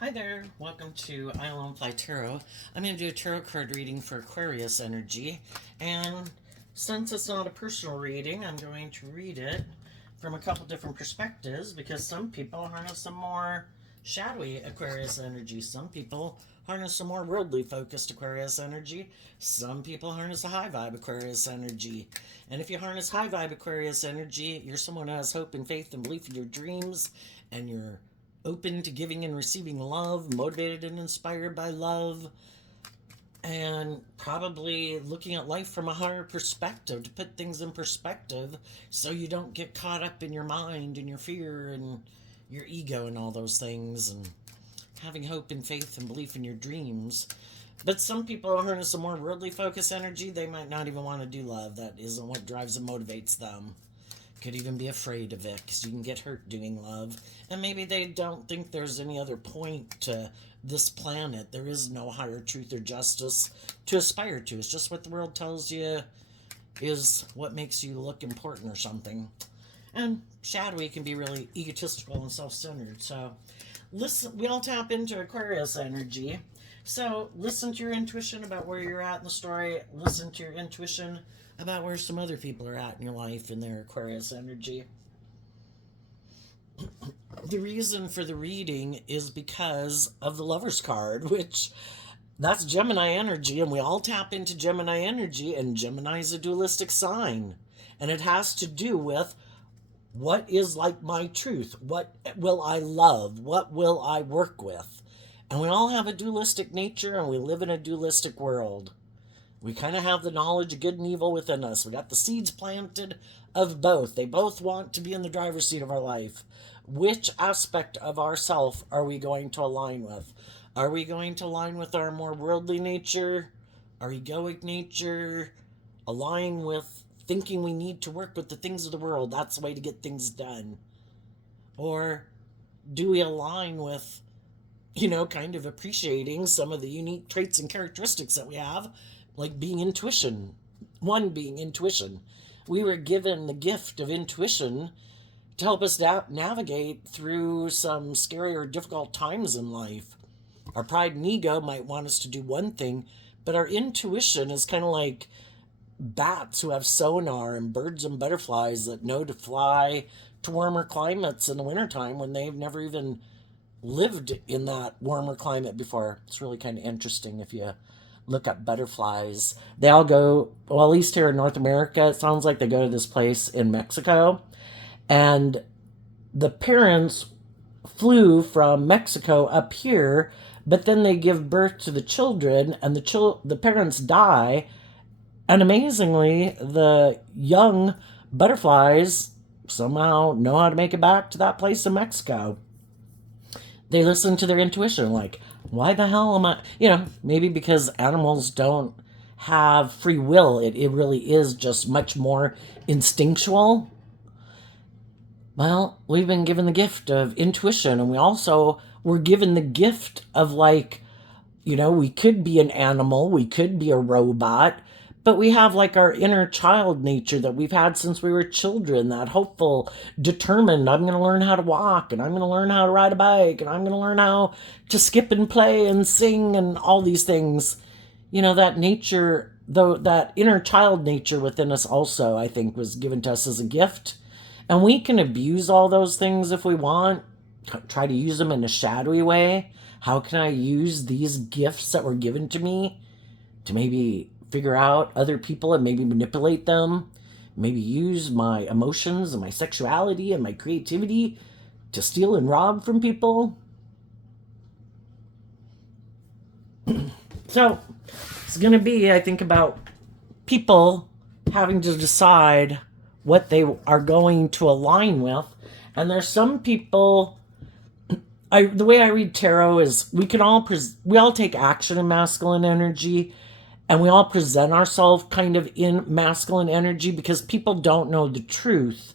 Hi there, welcome to I Alone Fly Tarot. I'm going to do a tarot card reading for Aquarius energy, and since it's not a personal reading, I'm going to read it from a couple different perspectives because some people harness some more shadowy Aquarius energy, some people harness some more worldly focused Aquarius energy, some people harness a high vibe Aquarius energy. And if you harness high vibe Aquarius energy, you're someone who has hope and faith and belief in your dreams, and you're open to giving and receiving love, motivated and inspired by love, and probably looking at life from a higher perspective to put things in perspective so you don't get caught up in your mind and your fear and your ego and all those things, and having hope and faith and belief in your dreams. But some people harness a more worldly focus energy. They might not even want to do love. That isn't what drives and motivates them. Could even be afraid of it because you can get hurt doing love. And maybe they don't think there's any other point to this planet. There is no higher truth or justice to aspire to. It's just what the world tells you is what makes you look important or something. And shadowy can be really egotistical and self-centered. So listen, we all tap into Aquarius energy. So listen to your intuition about where you're at in the story. Listen to your intuition about where some other people are at in your life in their Aquarius energy. The reason for the reading is because of the Lover's card, which that's Gemini energy, and we all tap into Gemini energy, and Gemini is a dualistic sign. And it has to do with what is like my truth? What will I love? What will I work with? And we all have a dualistic nature, and we live in a dualistic world. We kind of have the knowledge of good and evil within us. We got the seeds planted of both. They both want to be in the driver's seat of our life. Which aspect of ourself are we going to align with? Are we going to align with our more worldly nature, our egoic nature, align with thinking we need to work with the things of the world? That's the way to get things done. Or do we align with, kind of appreciating some of the unique traits and characteristics that we have, like being intuition. One being intuition. We were given the gift of intuition to help us navigate through some scary or difficult times in life. Our pride and ego might want us to do one thing, but our intuition is kind of like bats who have sonar, and birds and butterflies that know to fly to warmer climates in the wintertime when they've never even lived in that warmer climate before. It's really kind of interesting if you look up butterflies. They all go, well, at least here in North America, it sounds like they go to this place in Mexico. And the parents flew from Mexico up here, but then they give birth to the children, and the parents die. And amazingly, the young butterflies somehow know how to make it back to that place in Mexico. They listen to their intuition, like, why the hell am I, maybe because animals don't have free will. It really is just much more instinctual. Well, we've been given the gift of intuition, and we also were given the gift of, like, we could be an animal, we could be a robot, but we have like our inner child nature that we've had since we were children, that hopeful, determined, I'm going to learn how to walk, and I'm going to learn how to ride a bike, and I'm going to learn how to skip and play and sing and all these things. That nature, though, that inner child nature within us also, I think, was given to us as a gift. And we can abuse all those things if we want, try to use them in a shadowy way. How can I use these gifts that were given to me to maybe figure out other people and maybe manipulate them? Maybe use my emotions and my sexuality and my creativity to steal and rob from people? So it's going to be, I think, about people having to decide what they are going to align with. And there's some people, the way I read tarot is we all take action in masculine energy, and we all present ourselves kind of in masculine energy because people don't know the truth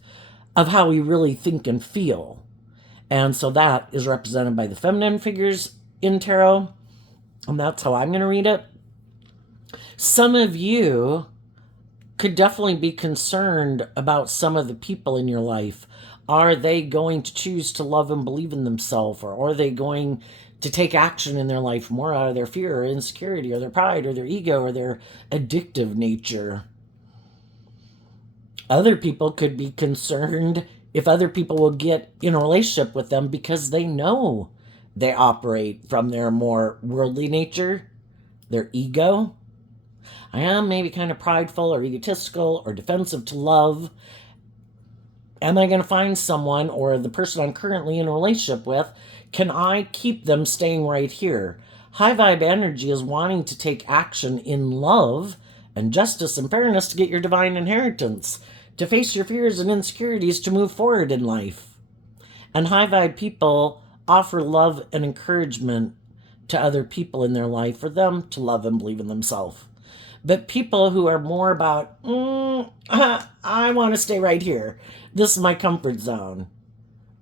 of how we really think and feel. And so that is represented by the feminine figures in tarot, and that's how I'm going to read it. Some of you could definitely be concerned about some of the people in your life. Are they going to choose to love and believe in themselves, or are they going to take action in their life more out of their fear or insecurity or their pride or their ego or their addictive nature? Other people could be concerned if other people will get in a relationship with them because they know they operate from their more worldly nature, their ego. I am maybe kind of prideful or egotistical or defensive to love. Am I going to find someone, or the person I'm currently in a relationship with, can I keep them staying right here? High vibe energy is wanting to take action in love and justice and fairness to get your divine inheritance, to face your fears and insecurities, to move forward in life. And high vibe people offer love and encouragement to other people in their life for them to love and believe in themselves. But people who are more about, I want to stay right here. This is my comfort zone.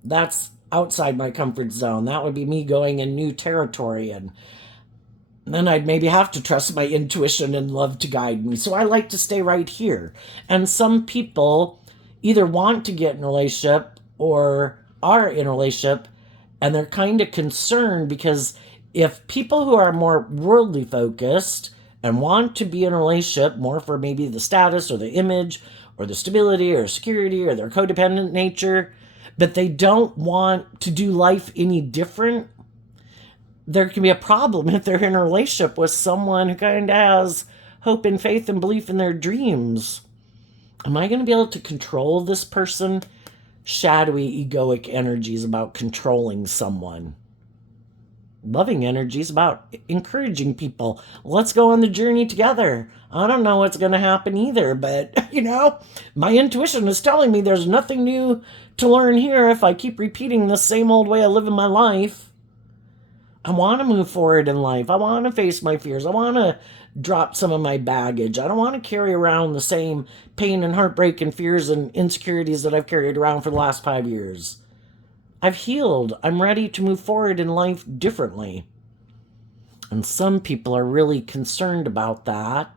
That's outside my comfort zone. That would be me going in new territory, and then I'd maybe have to trust my intuition and love to guide me. So I like to stay right here. And some people either want to get in a relationship or are in a relationship, and they're kind of concerned because if people who are more worldly focused and want to be in a relationship more for maybe the status or the image or the stability or security or their codependent nature, but they don't want to do life any different, there can be a problem if they're in a relationship with someone who kind of has hope and faith and belief in their dreams. Am I going to be able to control this person? Shadowy, egoic energy is about controlling someone. Loving energy is about encouraging people. Let's go on the journey together. I don't know what's going to happen either, but, my intuition is telling me there's nothing new to learn here if I keep repeating the same old way of living my life. I want to move forward in life. I want to face my fears. I want to drop some of my baggage. I don't want to carry around the same pain and heartbreak and fears and insecurities that I've carried around for the last 5 years. I've healed. I'm ready to move forward in life differently. And some people are really concerned about that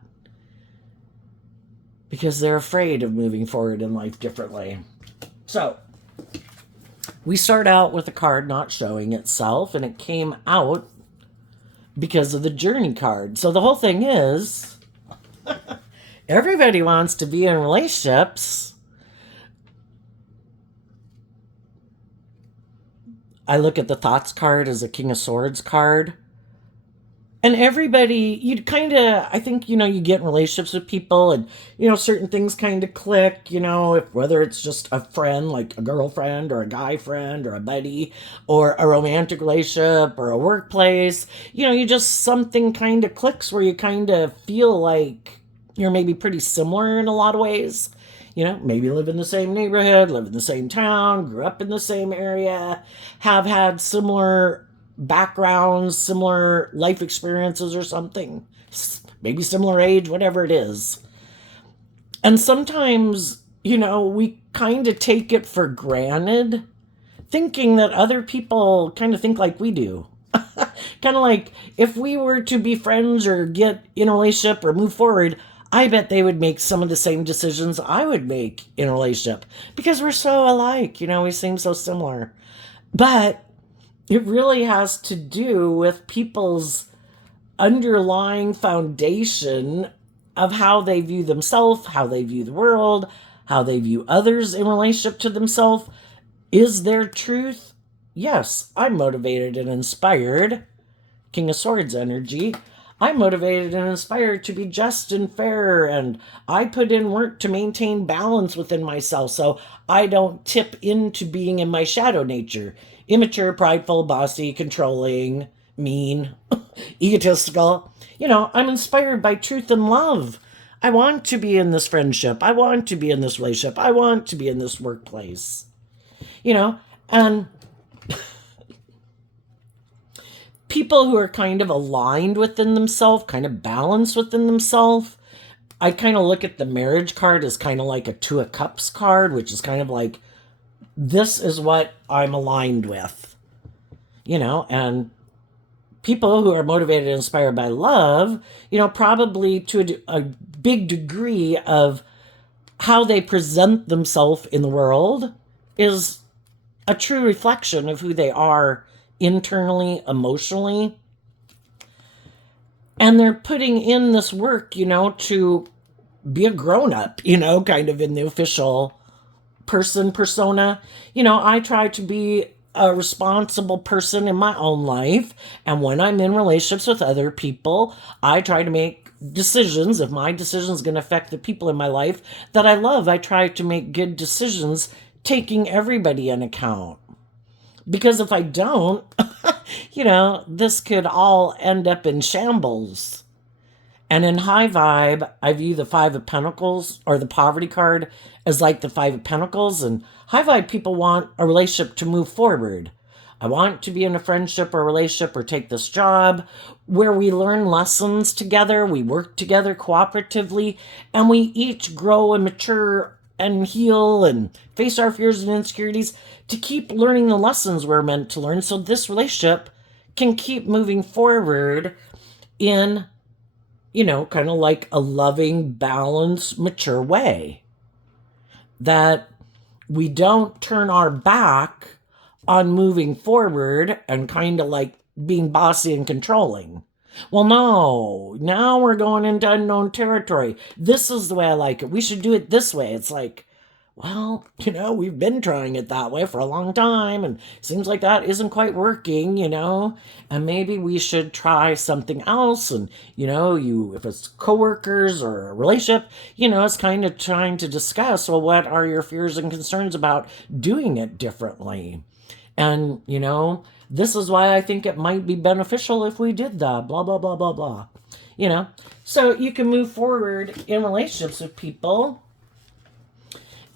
because they're afraid of moving forward in life differently. So, we start out with a card not showing itself, and it came out because of the journey card. So the whole thing is, everybody wants to be in relationships. I look at the Thoughts card as a King of Swords card. And everybody, I think, you get in relationships with people and, certain things kind of click, whether it's just a friend, like a girlfriend or a guy friend or a buddy, or a romantic relationship or a workplace, something kind of clicks where you kind of feel like you're maybe pretty similar in a lot of ways. Maybe live in the same neighborhood, live in the same town, grew up in the same area, have had similar backgrounds, similar life experiences or something, maybe similar age, whatever it is. And sometimes, we kind of take it for granted, thinking that other people kind of think like we do. Kind of like if we were to be friends or get in a relationship or move forward, I bet they would make some of the same decisions I would make in a relationship because we're so alike, we seem so similar. But it really has to do with people's underlying foundation of how they view themselves, how they view the world, how they view others in relationship to themselves. Is there truth? Yes, I'm motivated and inspired. King of Swords energy. I'm motivated and inspired to be just and fair, and I put in work to maintain balance within myself so I don't tip into being in my shadow nature. Immature, prideful, bossy, controlling, mean, egotistical. I'm inspired by truth and love. I want to be in this friendship. I want to be in this relationship. I want to be in this workplace. And people who are kind of aligned within themselves, kind of balanced within themselves. I kind of look at the marriage card as kind of like a Two of Cups card, which is kind of like, this is what I'm aligned with, and people who are motivated and inspired by love, probably to a big degree of how they present themselves in the world is a true reflection of who they are internally, emotionally. And they're putting in this work, to be a grown up, kind of in the official persona. I try to be a responsible person in my own life. And when I'm in relationships with other people, I try to make decisions. If my decision is going to affect the people in my life that I love, I try to make good decisions, taking everybody in account. Because if I don't, this could all end up in shambles. And in high vibe, I view the Five of Pentacles or the poverty card as like the Five of Pentacles. And high vibe people want a relationship to move forward. I want to be in a friendship or relationship or take this job where we learn lessons together, we work together cooperatively, and we each grow and mature and heal and face our fears and insecurities to keep learning the lessons we're meant to learn, so this relationship can keep moving forward in, kind of like a loving, balanced, mature way. That we don't turn our back on moving forward and kind of like being bossy and controlling. Well, no, now we're going into unknown territory. This is the way I like it. We should do it this way. It's like, well, we've been trying it that way for a long time, and it seems like that isn't quite working, and maybe we should try something else. And, if it's coworkers or a relationship, it's kind of trying to discuss, well, what are your fears and concerns about doing it differently? And, this is why I think it might be beneficial if we did that, blah, blah, blah, blah, blah. So you can move forward in relationships with people.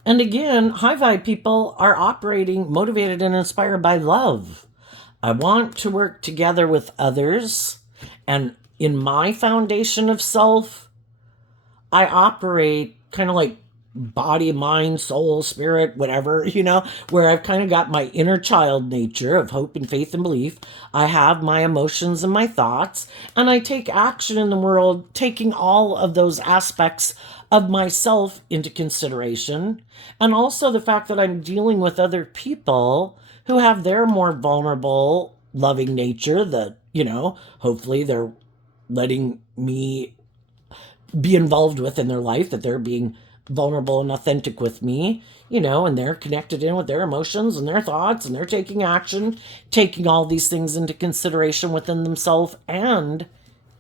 And again, high vibe people are operating, motivated, and inspired by love. I want to work together with others. And in my foundation of self, I operate kind of like body, mind, soul, spirit, whatever, where I've kind of got my inner child nature of hope and faith and belief. I have my emotions and my thoughts, and I take action in the world, taking all of those aspects of myself into consideration. And also the fact that I'm dealing with other people who have their more vulnerable, loving nature that, hopefully they're letting me be involved with in their life, that they're being vulnerable and authentic with me, and they're connected in with their emotions and their thoughts, and they're taking action, taking all these things into consideration within themselves and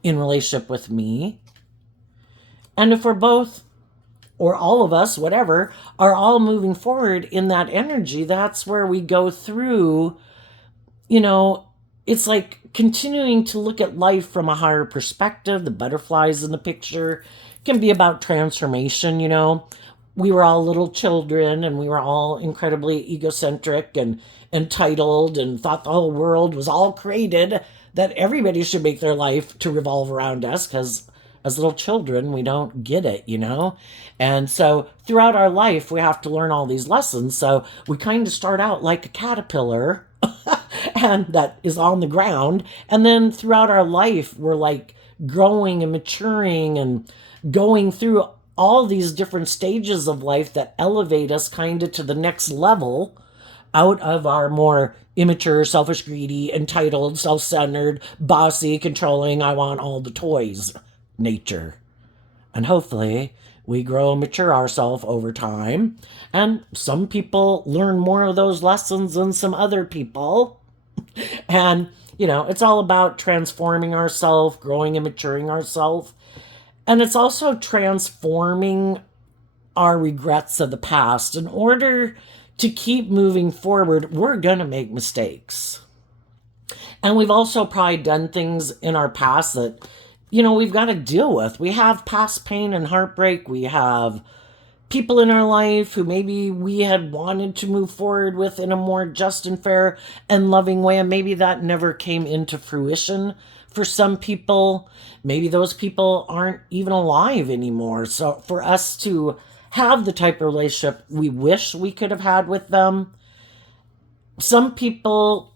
in relationship with me. And if we're both, or all of us, whatever, are all moving forward in that energy, that's where we go through, it's like continuing to look at life from a higher perspective. The butterflies in the picture can be about transformation. We were all little children, and we were all incredibly egocentric and entitled, and thought the whole world was all created, that everybody should make their life to revolve around us, because as little children, we don't get it, And so throughout our life, we have to learn all these lessons. So we kind of start out like a caterpillar and that is on the ground. And then throughout our life, we're like growing and maturing and going through all these different stages of life that elevate us kind of to the next level out of our more immature, selfish, greedy, entitled, self-centered, bossy, controlling, I want all the toys nature. And hopefully we grow and mature ourselves over time. And some people learn more of those lessons than some other people. And, it's all about transforming ourselves, growing and maturing ourselves. And it's also transforming our regrets of the past. In order to keep moving forward, we're going to make mistakes. And we've also probably done things in our past that, we've got to deal with. We have past pain and heartbreak. We have people in our life who maybe we had wanted to move forward with in a more just and fair and loving way. And maybe that never came into fruition for some people. Maybe those people aren't even alive anymore. So for us to have the type of relationship we wish we could have had with them, some people,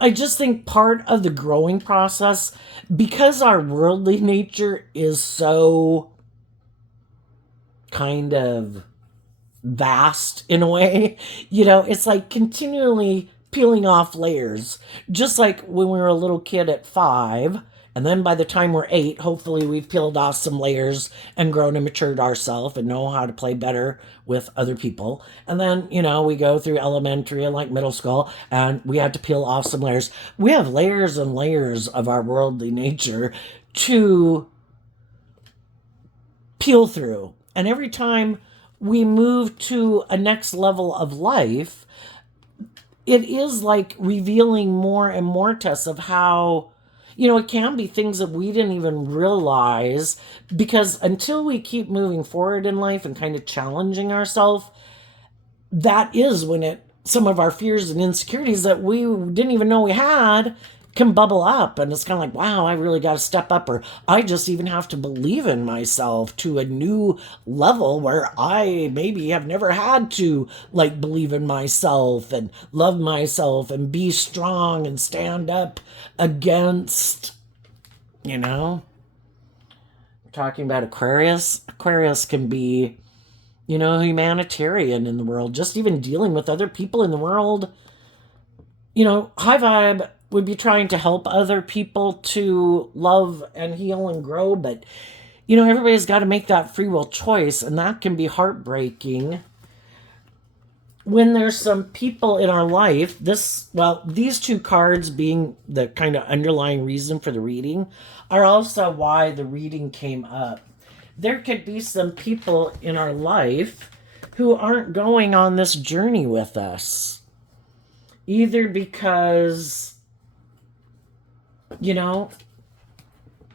I just think part of the growing process, because our worldly nature is so kind of vast in a way. You know, it's like continually peeling off layers. Just like when we were a little kid at 5, and then by the time we're 8, hopefully we've peeled off some layers and grown and matured ourselves and know how to play better with other people. And then, you know, we go through elementary and like middle school and we had to peel off some layers. We have layers and layers of our worldly nature to peel through. And every time we move to a next level of life, it is like revealing more and more to us of how, you know, it can be things that we didn't even realize, because until we keep moving forward in life and kind of challenging ourselves, that is when some of our fears and insecurities that we didn't even know we had can bubble up, and it's kind of like, wow, I really got to step up, or I just even have to believe in myself to a new level where I maybe have never had to like believe in myself and love myself and be strong and stand up against, you know, talking about Aquarius can be, you know, humanitarian in the world, just even dealing with other people in the world. You know, high vibe would be trying to help other people to love and heal and grow, but you know, everybody's got to make that free will choice, and that can be heartbreaking when there's some people in our life. These two cards being the kind of underlying reason for the reading are also why the reading came up. There could be some people in our life who aren't going on this journey with us, either because, you know,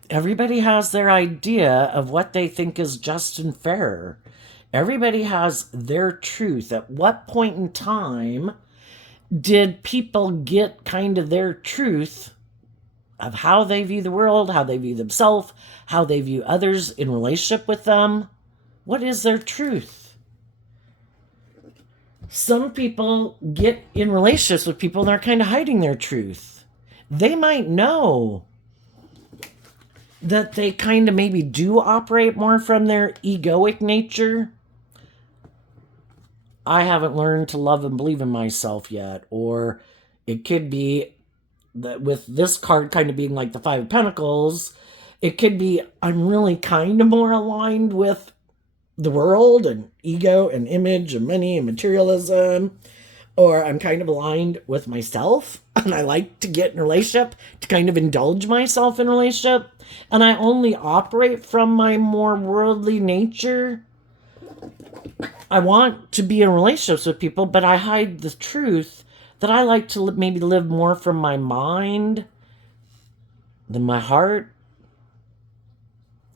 everybody has their idea of what they think is just and fair. Everybody has their truth. At what point in time did people get kind of their truth of how they view the world, how they view themselves, how they view others in relationship with them? What is their truth? Some people get in relationships with people and they're kind of hiding their truth. They might know that they kind of maybe do operate more from their egoic nature. I haven't learned to love and believe in myself yet. Or it could be that with this card kind of being like the 5 of Pentacles, it could be I'm really kind of more aligned with the world and ego and image and money and materialism. Or I'm kind of aligned with myself and I like to get in a relationship to kind of indulge myself in a relationship. And I only operate from my more worldly nature. I want to be in relationships with people, but I hide the truth that I like to maybe live more from my mind than my heart.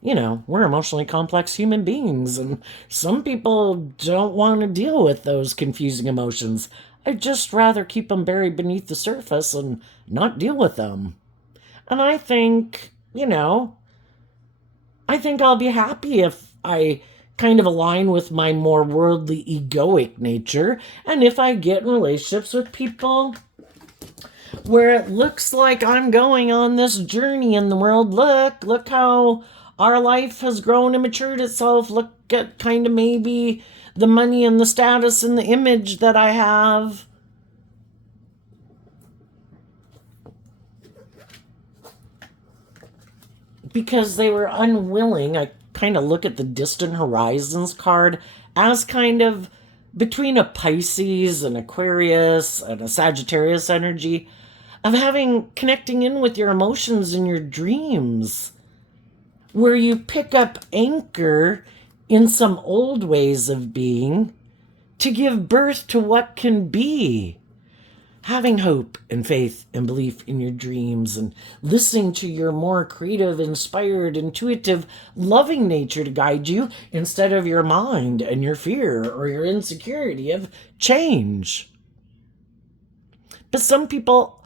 You know, we're emotionally complex human beings, and some people don't want to deal with those confusing emotions. I'd just rather keep them buried beneath the surface and not deal with them. And I think, you know, I think I'll be happy if I kind of align with my more worldly egoic nature, and if I get in relationships with people where it looks like I'm going on this journey in the world. Look how our life has grown and matured itself. Look at kind of maybe the money and the status and the image that I have. Because they were unwilling. I kind of look at the distant horizons card as kind of between a Pisces, an Aquarius, and a Sagittarius energy of connecting in with your emotions and your dreams, where you pick up anchor in some old ways of being to give birth to what can be. Having hope and faith and belief in your dreams and listening to your more creative, inspired, intuitive, loving nature to guide you instead of your mind and your fear or your insecurity of change. But some people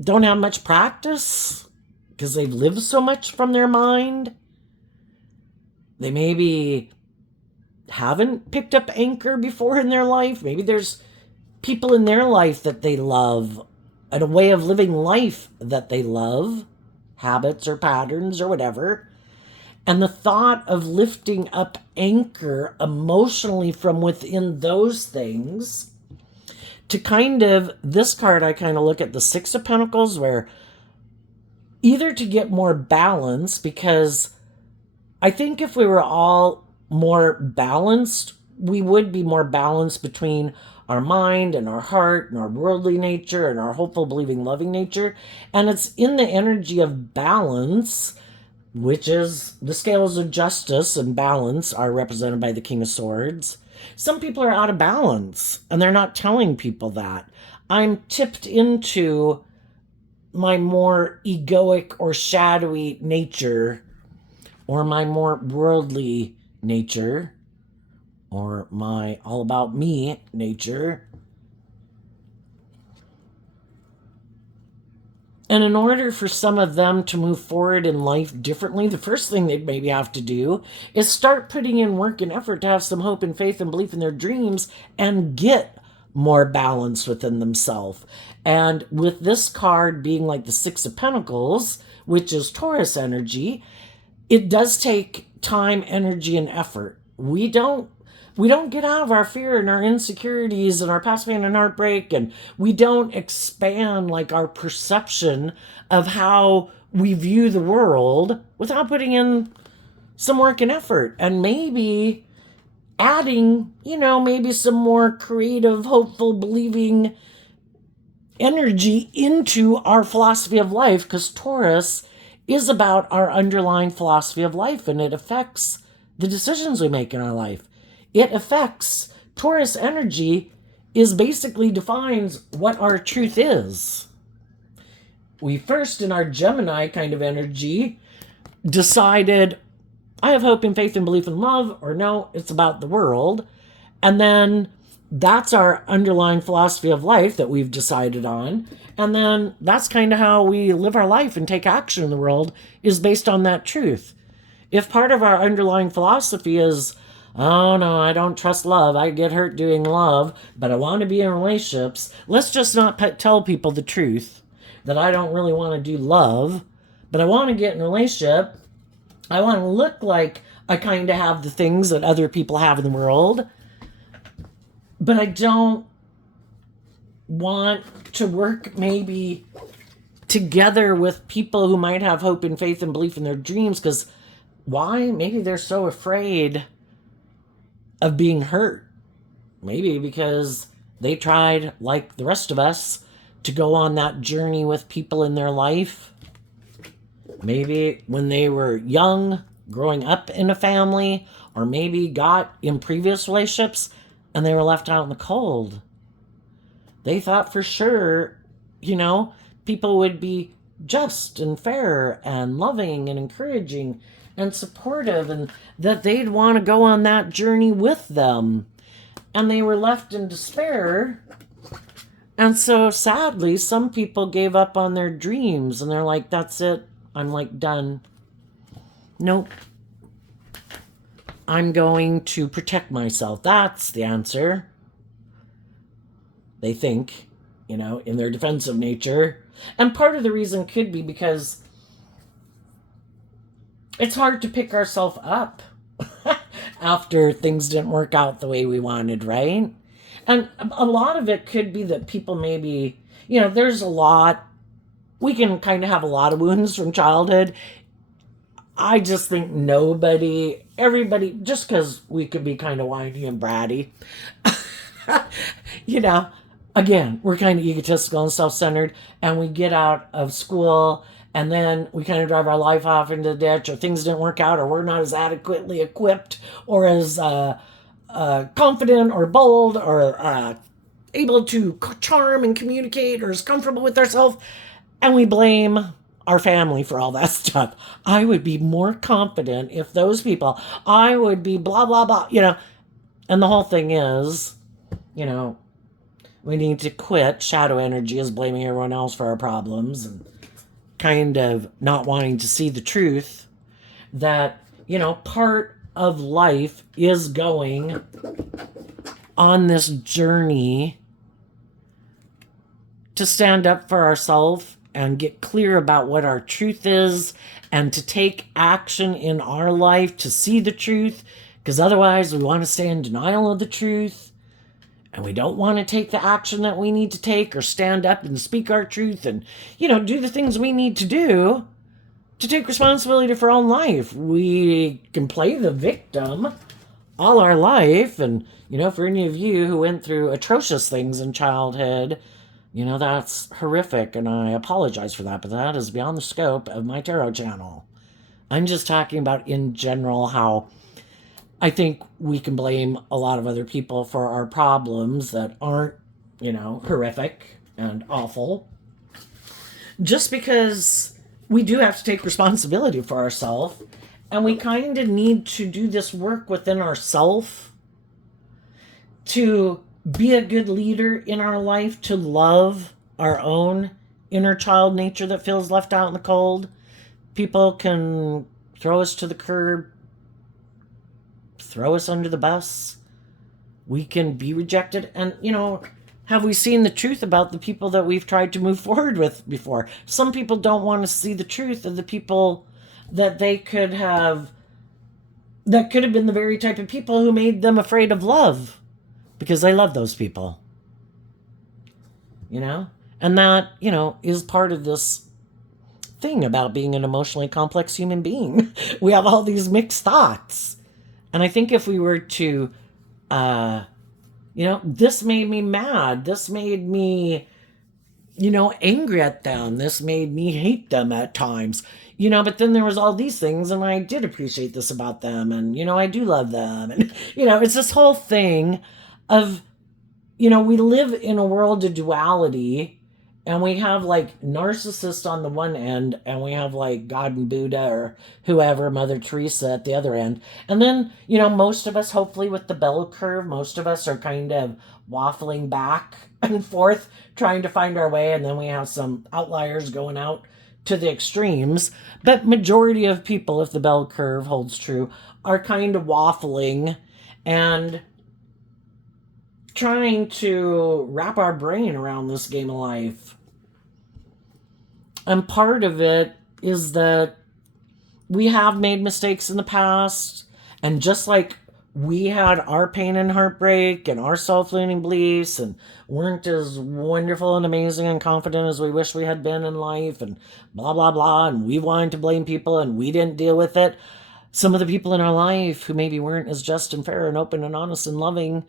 don't have much practice because they've lived so much from their mind. They maybe haven't picked up anchor before in their life. Maybe there's people in their life that they love and a way of living life that they love, habits or patterns or whatever. And the thought of lifting up anchor emotionally from within those things to kind of, this card, I kind of look at the Six of Pentacles, where either to get more balance, because I think if we were all more balanced, we would be more balanced between our mind and our heart and our worldly nature and our hopeful, believing, loving nature. And it's in the energy of balance, which is the scales of justice and balance are represented by the King of Swords. Some people are out of balance and they're not telling people that. I'm tipped into my more egoic or shadowy nature, or my more worldly nature, or my all about me nature. And in order for some of them to move forward in life differently, the first thing they'd maybe have to do is start putting in work and effort to have some hope and faith and belief in their dreams and get more balance within themselves. And with this card being like the Six of Pentacles, which is Taurus energy, it does take time, energy, and effort. We don't get out of our fear and our insecurities and our past pain and heartbreak, and we don't expand like our perception of how we view the world without putting in some work and effort, and maybe adding, maybe some more creative, hopeful, believing energy into our philosophy of life, because Taurus is about our underlying philosophy of life, and it affects the decisions we make in our life. It affects, Taurus energy is basically defines what our truth is. We first, in our Gemini kind of energy, decided, I have hope and faith and belief in love, or no, it's about the world. And then that's our underlying philosophy of life that we've decided on. And then that's kind of how we live our life and take action in the world, is based on that truth. If part of our underlying philosophy is, oh no, I don't trust love, I get hurt doing love, but I want to be in relationships, let's just not tell people the truth that I don't really want to do love, but I want to get in a relationship. I want to look like I kind of have the things that other people have in the world, but I don't want to work maybe together with people who might have hope and faith and belief in their dreams, because why? Maybe they're so afraid of being hurt. Maybe because they tried, like the rest of us, to go on that journey with people in their life. Maybe when they were young, growing up in a family, or maybe got in previous relationships and they were left out in the cold. They thought for sure, people would be just and fair and loving and encouraging and supportive, and that they'd want to go on that journey with them. And they were left in despair. And so sadly, some people gave up on their dreams and they're like, that's it. I'm like done. Nope. I'm going to protect myself. That's the answer. They think, in their defensive nature. And part of the reason could be because it's hard to pick ourselves up after things didn't work out the way we wanted, right? And a lot of it could be that people maybe, there's a lot, we can kind of have a lot of wounds from childhood. I just think everybody, just because we could be kind of whiny and bratty, again, we're kind of egotistical and self-centered, and we get out of school and then we kind of drive our life off into the ditch, or things didn't work out, or we're not as adequately equipped or as confident or bold or able to charm and communicate or as comfortable with ourselves, and we blame our family for all that stuff. I would be more confident if those people, I would be blah, blah, blah, And the whole thing is, we need to quit. Shadow energy is blaming everyone else for our problems and kind of not wanting to see the truth that, part of life is going on this journey to stand up for ourselves and get clear about what our truth is and to take action in our life to see the truth, because otherwise we want to stay in denial of the truth and we don't want to take the action that we need to take or stand up and speak our truth and, do the things we need to do to take responsibility for our own life. We can play the victim all our life. And, for any of you who went through atrocious things in childhood, that's horrific. And I apologize for that, but that is beyond the scope of my tarot channel. I'm just talking about in general how I think we can blame a lot of other people for our problems that aren't, horrific and awful. Just because we do have to take responsibility for ourselves, and we kind of need to do this work within ourselves to be a good leader in our life, to love our own inner child nature that feels left out in the cold. People can throw us to the curb, throw us under the bus. We can be rejected. And, have we seen the truth about the people that we've tried to move forward with before? Some people don't want to see the truth of the people that they could have, that could have been the very type of people who made them afraid of love because they love those people. And that, is part of this thing about being an emotionally complex human being. We have all these mixed thoughts. And I think if we were to, this made me mad. This made me, angry at them. This made me hate them at times. But then there was all these things, and I did appreciate this about them, and, I do love them. And, it's this whole thing of, we live in a world of duality, and we have like narcissists on the one end, and we have like God and Buddha or whoever, Mother Teresa at the other end. And then, most of us, hopefully with the bell curve, most of us are kind of waffling back and forth, trying to find our way. And then we have some outliers going out to the extremes. But majority of people, if the bell curve holds true, are kind of waffling and trying to wrap our brain around this game of life. And part of it is that we have made mistakes in the past, and just like we had our pain and heartbreak and our self-limiting beliefs and weren't as wonderful and amazing and confident as we wish we had been in life and blah, blah, blah, and we wanted to blame people and we didn't deal with it. Some of the people in our life who maybe weren't as just and fair and open and honest and loving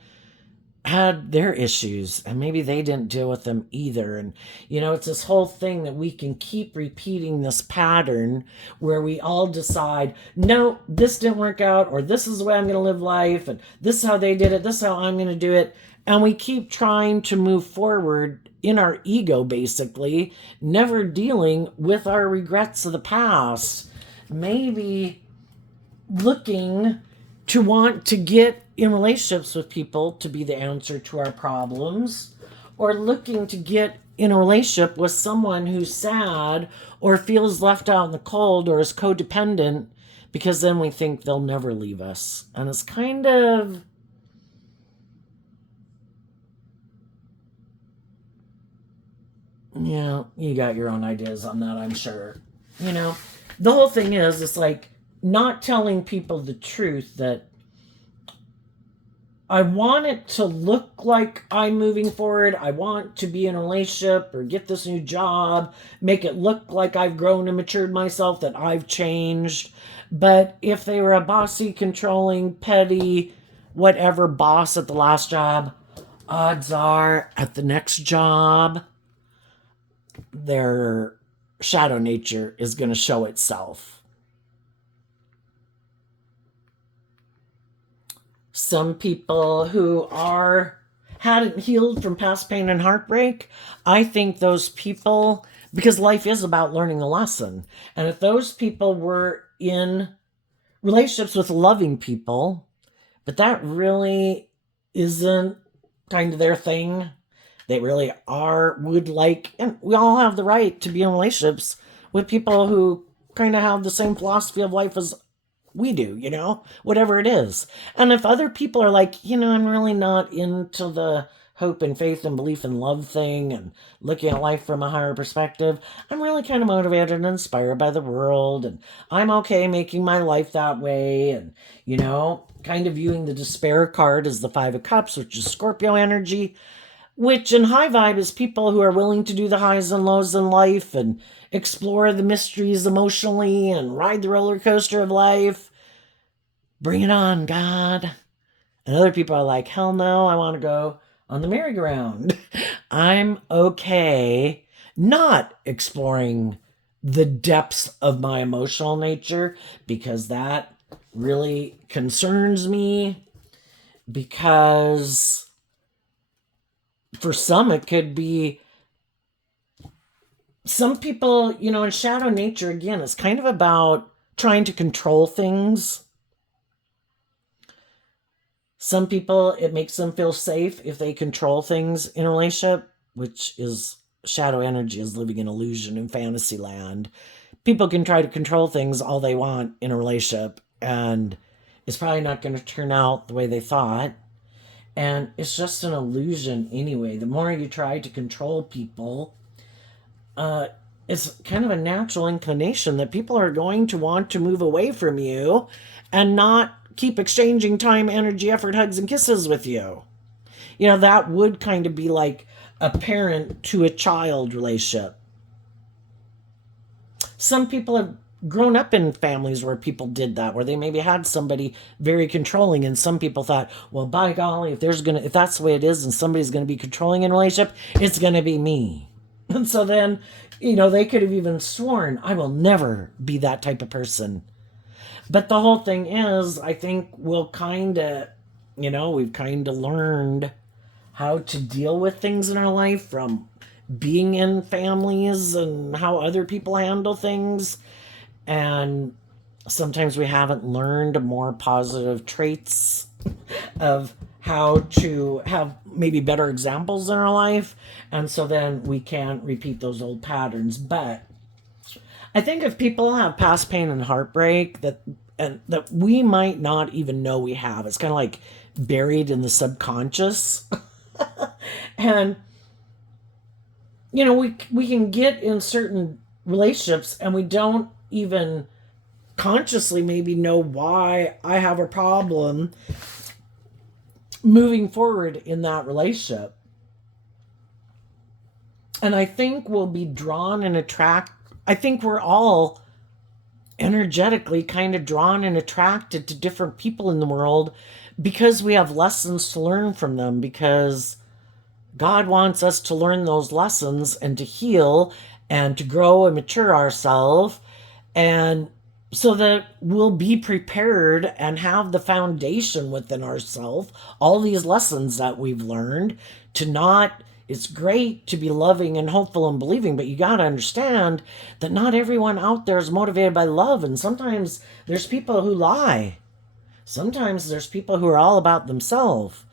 had their issues, and maybe they didn't deal with them either. And, it's this whole thing that we can keep repeating this pattern where we all decide, no, this didn't work out, or this is the way I'm going to live life, and this is how they did it, this is how I'm going to do it. And we keep trying to move forward in our ego, basically, never dealing with our regrets of the past. Maybe looking to want to get in relationships with people to be the answer to our problems, or looking to get in a relationship with someone who's sad or feels left out in the cold or is codependent, because then we think they'll never leave us. And it's kind of, you got your own ideas on that, I'm sure. The whole thing is, it's like not telling people the truth that I want it to look like I'm moving forward. I want to be in a relationship or get this new job, make it look like I've grown and matured myself, that I've changed. But if they were a bossy, controlling, petty, whatever boss at the last job, odds are at the next job, their shadow nature is going to show itself. Some people who hadn't healed from past pain and heartbreak, I think those people, because life is about learning a lesson, and if those people were in relationships with loving people, but that really isn't kind of their thing, they really would like, and we all have the right to be in relationships with people who kind of have the same philosophy of life as we do, whatever it is. And if other people are like, I'm really not into the hope and faith and belief and love thing and looking at life from a higher perspective, I'm really kind of motivated and inspired by the world. And I'm okay making my life that way. And, kind of viewing the despair card as the Five of Cups, which is Scorpio energy, which in high vibe is people who are willing to do the highs and lows in life and explore the mysteries emotionally and ride the roller coaster of life. Bring it on, God. And other people are like, hell no, I want to go on the merry-go-round. I'm okay not exploring the depths of my emotional nature because that really concerns me, because for some it could be, some people, in shadow nature, again, it's kind of about trying to control things. Some people, it makes them feel safe if they control things in a relationship, which is shadow energy, is living in illusion in fantasy land. People can try to control things all they want in a relationship, and it's probably not going to turn out the way they thought. And it's just an illusion anyway. The more you try to control people, it's kind of a natural inclination that people are going to want to move away from you and not keep exchanging time, energy, effort, hugs, and kisses with you. That would kind of be like a parent to a child relationship. Some people have grown up in families where people did that, where they maybe had somebody very controlling, and some people thought, well, by golly, if that's the way it is and somebody's going to be controlling in a relationship, it's going to be me. And so then, they could have even sworn, I will never be that type of person. But the whole thing is, I think we've kind of learned how to deal with things in our life from being in families and how other people handle things. And sometimes we haven't learned more positive traits of how to have maybe better examples in our life. And so then we can't repeat those old patterns. But I think if people have past pain and heartbreak that we might not even know we have, it's kind of like buried in the subconscious. And we can get in certain relationships and we don't even consciously maybe know why I have a problem moving forward in that relationship. And I think we'll be drawn and I think we're all energetically kind of drawn and attracted to different people in the world because we have lessons to learn from them, because God wants us to learn those lessons and to heal and to grow and mature ourselves, and so that we'll be prepared and have the foundation within ourselves, all these lessons that we've learned, to not, it's great to be loving and hopeful and believing, but you got to understand that not everyone out there is motivated by love. And sometimes there's people who lie. Sometimes there's people who are all about themselves.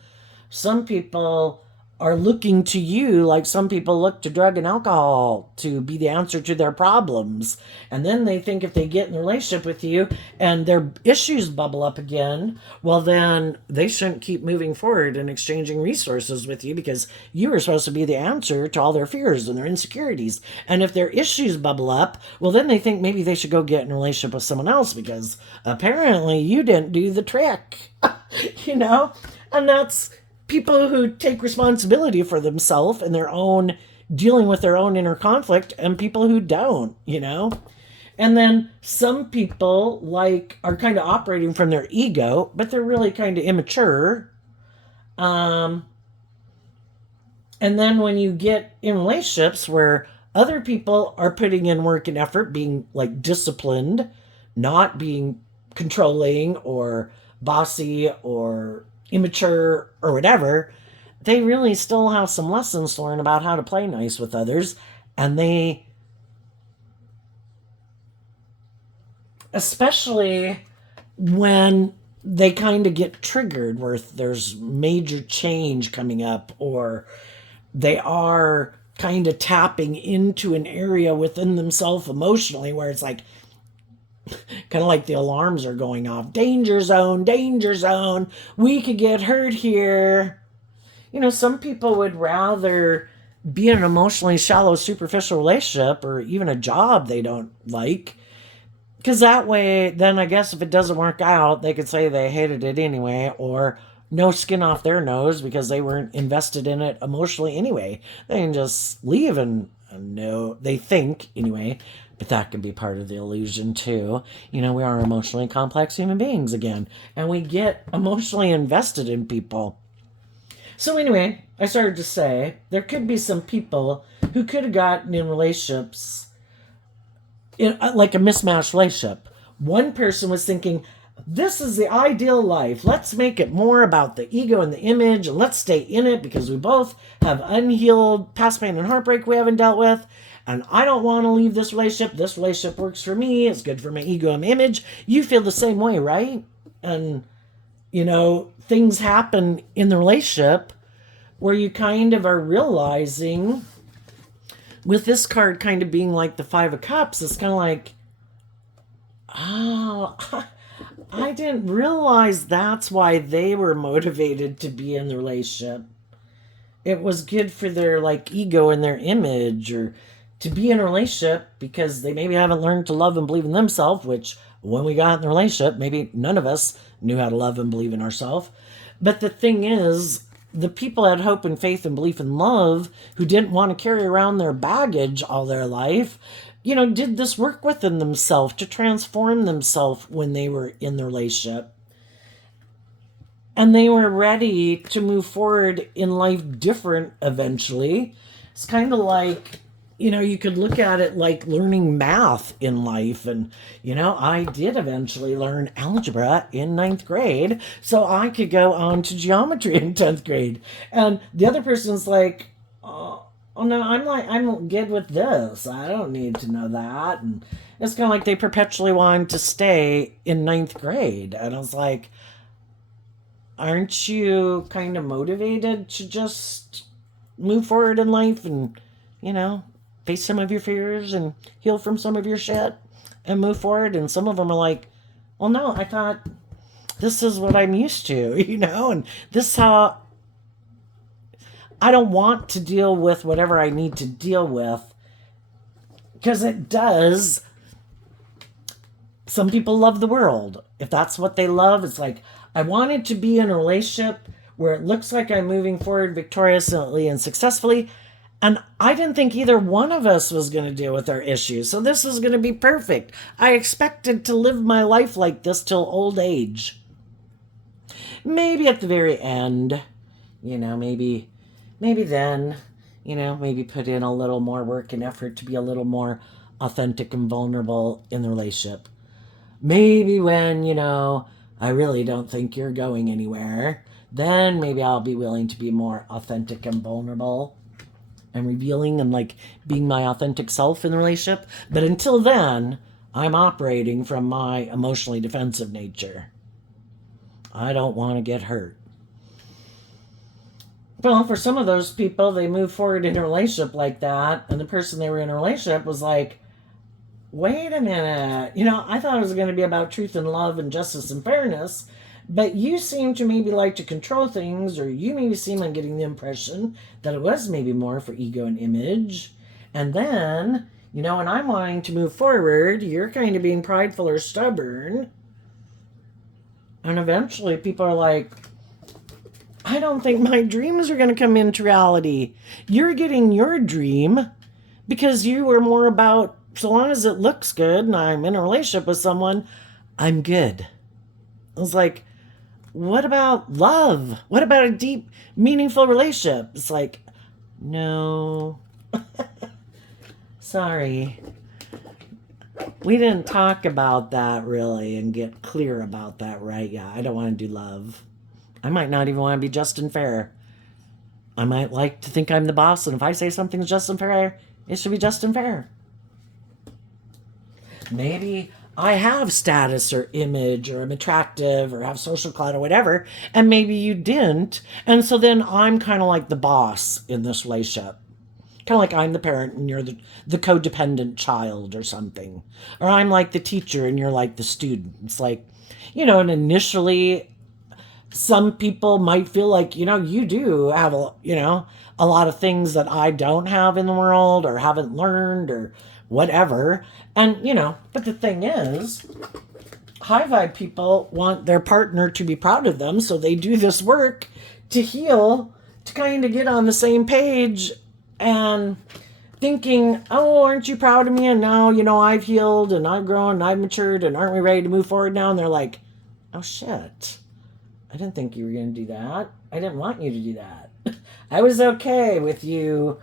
Some people are looking to you like some people look to drug and alcohol to be the answer to their problems. And then they think if they get in a relationship with you and their issues bubble up again, well, then they shouldn't keep moving forward and exchanging resources with you, because you were supposed to be the answer to all their fears and their insecurities. And if their issues bubble up, well, then they think maybe they should go get in a relationship with someone else because apparently you didn't do the trick, And that's people who take responsibility for themselves and their own dealing with their own inner conflict, and people who don't, And then some people are kind of operating from their ego, but they're really kind of immature. And then when you get in relationships where other people are putting in work and effort, being disciplined, not being controlling or bossy or immature or whatever, they really still have some lessons to learn about how to play nice with others. And they, especially when they kind of get triggered where there's major change coming up, or they are kind of tapping into an area within themselves emotionally where it's kind of like the alarms are going off. Danger zone, we could get hurt here. Some people would rather be in an emotionally shallow, superficial relationship or even a job they don't like. Because that way, then I guess if it doesn't work out, they could say they hated it anyway, or no skin off their nose because they weren't invested in it emotionally anyway. They can just leave and no, they think anyway. But that could be part of the illusion too. We are emotionally complex human beings again, and we get emotionally invested in people. So anyway, I started to say there could be some people who could have gotten in relationships like a mismatched relationship. One person was thinking, this is the ideal life. Let's make it more about the ego and the image, and let's stay in it because we both have unhealed past pain and heartbreak we haven't dealt with. And I don't want to leave this relationship. This relationship works for me. It's good for my ego and my image. You feel the same way, right? And, things happen in the relationship where you kind of are realizing, with this card kind of being like the Five of Cups, it's kind of like, oh, I didn't realize that's why they were motivated to be in the relationship. It was good for their ego and their image, or to be in a relationship because they maybe haven't learned to love and believe in themselves, which when we got in the relationship, maybe none of us knew how to love and believe in ourselves. But the thing is, the people had hope and faith and belief in love who didn't want to carry around their baggage all their life, did this work within themselves to transform themselves when they were in the relationship. And they were ready to move forward in life different eventually. It's kind of like, you could look at it like learning math in life. And, I did eventually learn algebra in 9th grade, so I could go on to geometry in 10th grade. And the other person's like, oh no, I'm good with this. I don't need to know that. And it's kind of like they perpetually wanted to stay in 9th grade. And I was like, aren't you kind of motivated to just move forward in life and, face some of your fears and heal from some of your shit and move forward? And some of them are like, well, no, I thought this is what I'm used to, and this is how I don't want to deal with whatever I need to deal with, because it does. Some people love the world. If that's what they love, it's like, I wanted to be in a relationship where it looks like I'm moving forward victoriously and successfully. And I didn't think either one of us was going to deal with our issues. So this is going to be perfect. I expected to live my life like this till old age. Maybe at the very end, maybe then, maybe put in a little more work and effort to be a little more authentic and vulnerable in the relationship. Maybe when, I really don't think you're going anywhere, then maybe I'll be willing to be more authentic and vulnerable and revealing and being my authentic self in the relationship. But until then, I'm operating from my emotionally defensive nature. I don't want to get hurt. Well, for some of those people, they move forward in a relationship like that, and the person they were in a relationship was like, wait a minute, I thought it was going to be about truth and love and justice and fairness, but you seem to maybe like to control things, or you maybe seem like getting the impression that it was maybe more for ego and image. And then, when I'm wanting to move forward, you're kind of being prideful or stubborn. And eventually people are like, I don't think my dreams are going to come into reality. You're getting your dream because you were more about, so long as it looks good and I'm in a relationship with someone, I'm good. I was like, what about love? What about a deep, meaningful relationship? It's like, no. Sorry. We didn't talk about that really and get clear about that, right? Yeah, I don't want to do love. I might not even want to be just and fair. I might like to think I'm the boss, and if I say something's just and fair, it should be just and fair. Maybe I have status or image, or I'm attractive, or have social clout or whatever, and maybe you didn't. And so then I'm kind of like the boss in this relationship. Kind of like I'm the parent and you're the codependent child or something. Or I'm like the teacher and you're like the student. It's like, and initially Some people might feel like, you do have a lot of things that I don't have in the world or haven't learned or whatever. And, but the thing is, high vibe people want their partner to be proud of them. So they do this work to heal, to kind of get on the same page and thinking, oh, aren't you proud of me? And now, I've healed and I've grown and I've matured and aren't we ready to move forward now? And they're like, oh, shit. I didn't think you were going to do that. I didn't want you to do that. I was okay with you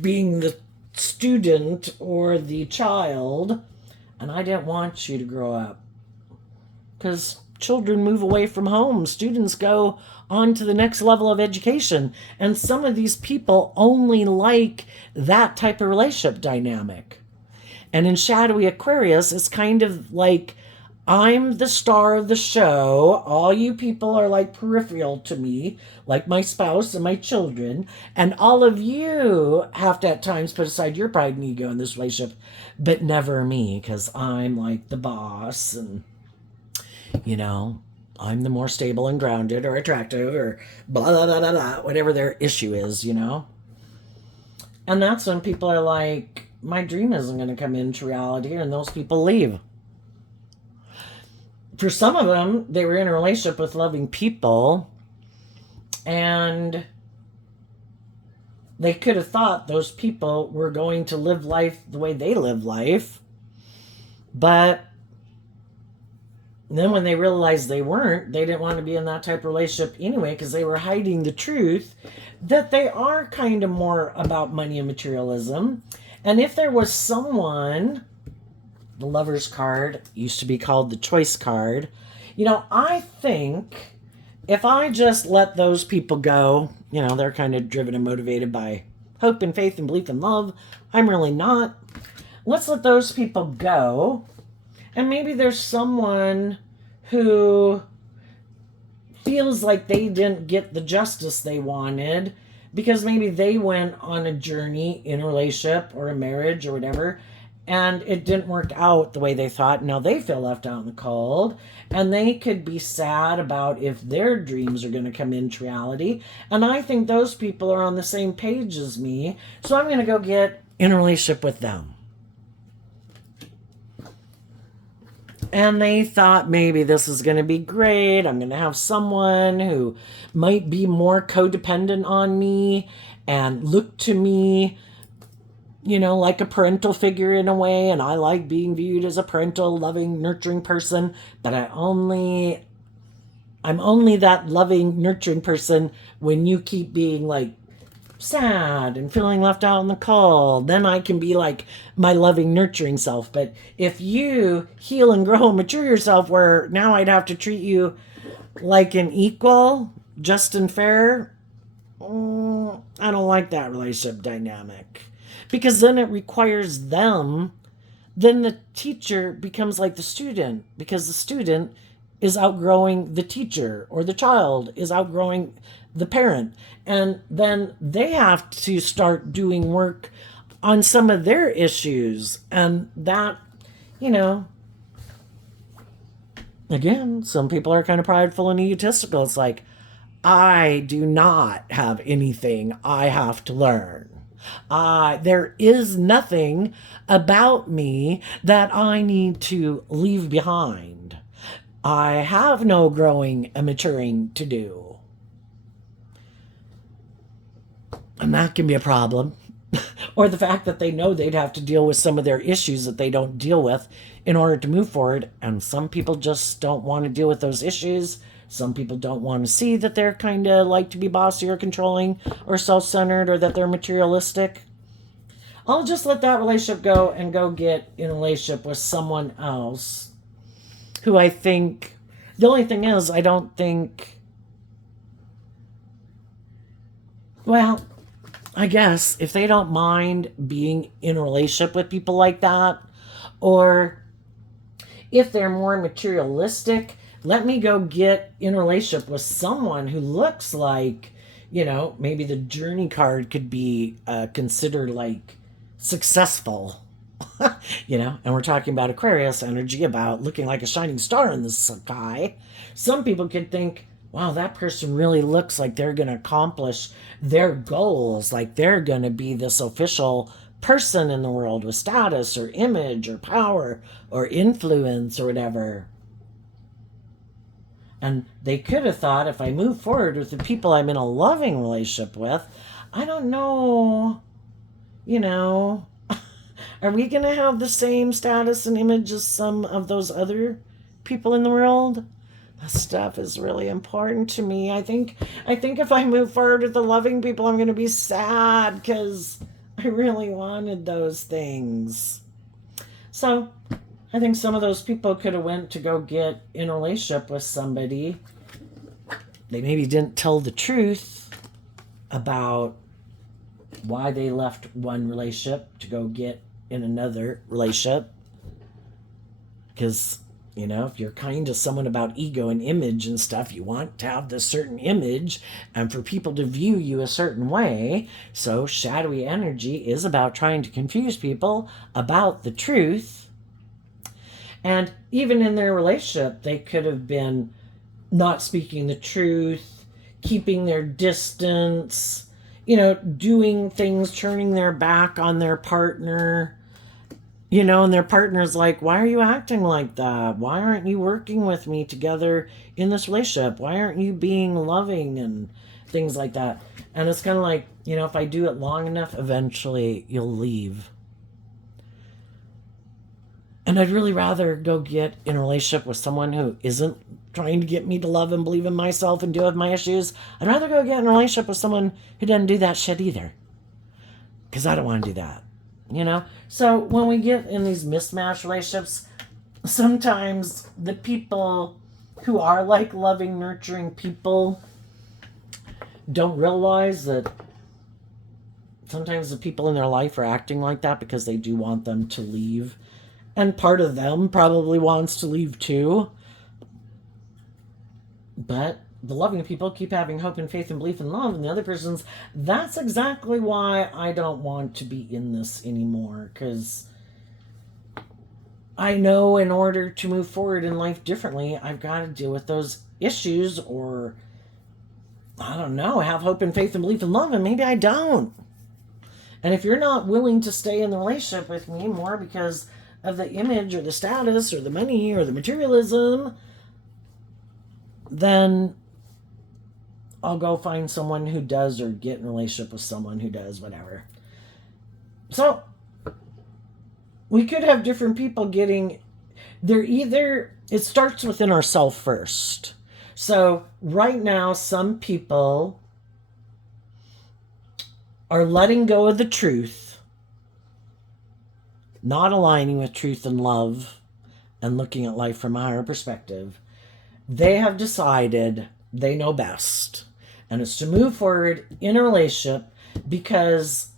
being the student or the child, and I didn't want you to grow up. Because children move away from home. Students go on to the next level of education. And some of these people only like that type of relationship dynamic. And in Shadowy Aquarius, it's kind of like, I'm the star of the show. All you people are like peripheral to me, like my spouse and my children. And all of you have to at times put aside your pride and ego in this relationship, but never me, because I'm like the boss and, I'm the more stable and grounded or attractive or blah, blah, blah, blah, blah, whatever their issue is, And that's when people are like, my dream isn't going to come into reality, and those people leave. For some of them, they were in a relationship with loving people, and they could have thought those people were going to live life the way they live life. But then when they realized they weren't, they didn't want to be in that type of relationship anyway, because they were hiding the truth that they are kind of more about money and materialism. And if there was someone... The Lover's card used to be called the Choice card. I think if I just let those people go, they're kind of driven and motivated by hope and faith and belief and love. I'm really not. Let's let those people go. And maybe there's someone who feels like they didn't get the justice they wanted because maybe they went on a journey in a relationship or a marriage or whatever, and it didn't work out the way they thought. Now they feel left out in the cold, and they could be sad about if their dreams are going to come into reality. And I think those people are on the same page as me, so I'm going to go get in a relationship with them. And they thought maybe this is going to be great. I'm going to have someone who might be more codependent on me and look to me, like a parental figure in a way, and I like being viewed as a parental, loving, nurturing person, but I'm only that loving, nurturing person when you keep being like sad and feeling left out in the cold. Then I can be like my loving, nurturing self. But if you heal and grow and mature yourself, where now I'd have to treat you like an equal, just and fair, I don't like that relationship dynamic. Because then it requires them, then the teacher becomes like the student, because the student is outgrowing the teacher, or the child is outgrowing the parent. And then they have to start doing work on some of their issues. And that, again, some people are kind of prideful and egotistical. It's like, I do not have anything I have to learn. There is nothing about me that I need to leave behind. I have no growing and maturing to do. And that can be a problem. Or the fact that they know they'd have to deal with some of their issues that they don't deal with in order to move forward. And some people just don't want to deal with those issues. Some people don't want to see that they're kind of like to be bossy or controlling or self-centered, or that they're materialistic. I'll just let that relationship go and go get in a relationship with someone else who I think... The only thing is, I don't think... Well, I guess if they don't mind being in a relationship with people like that, or if they're more materialistic, let me go get in a relationship with someone who looks like, maybe the journey card could be considered like successful. And we're talking about Aquarius energy, about looking like a shining star in the sky. Some people could think, wow, that person really looks like they're going to accomplish their goals, like they're going to be this official person in the world with status or image or power or influence or whatever. And they could have thought, if I move forward with the people I'm in a loving relationship with, I don't know, are we going to have the same status and image as some of those other people in the world? That stuff is really important to me. I think if I move forward with the loving people, I'm going to be sad because I really wanted those things. So I think some of those people could have went to go get in a relationship with somebody. They maybe didn't tell the truth about why they left one relationship to go get in another relationship. Because, if you're kind to someone about ego and image and stuff, you want to have this certain image and for people to view you a certain way. So shadowy energy is about trying to confuse people about the truth. And even in their relationship, they could have been not speaking the truth, keeping their distance, doing things, turning their back on their partner, and their partner's like, why are you acting like that? Why aren't you working with me together in this relationship? Why aren't you being loving and things like that? And it's kind of like, if I do it long enough, eventually you'll leave. And I'd really rather go get in a relationship with someone who isn't trying to get me to love and believe in myself and deal with my issues. I'd rather go get in a relationship with someone who doesn't do that shit either. Because I don't want to do that. So when we get in these mismatched relationships, sometimes the people who are like loving, nurturing people don't realize that sometimes the people in their life are acting like that because they do want them to leave. And part of them probably wants to leave too. But the loving people keep having hope and faith and belief and love, and the other person's, that's exactly why I don't want to be in this anymore, because I know in order to move forward in life differently, I've got to deal with those issues, or I don't know, have hope and faith and belief and love, and maybe I don't. And if you're not willing to stay in the relationship with me more because of the image or the status or the money or the materialism, then I'll go find someone who does, or get in a relationship with someone who does, whatever. So we could have different people getting, it starts within ourselves first. So right now, some people are letting go of the truth, not aligning with truth and love, and looking at life from a higher perspective. They have decided they know best. And it's to move forward in a relationship because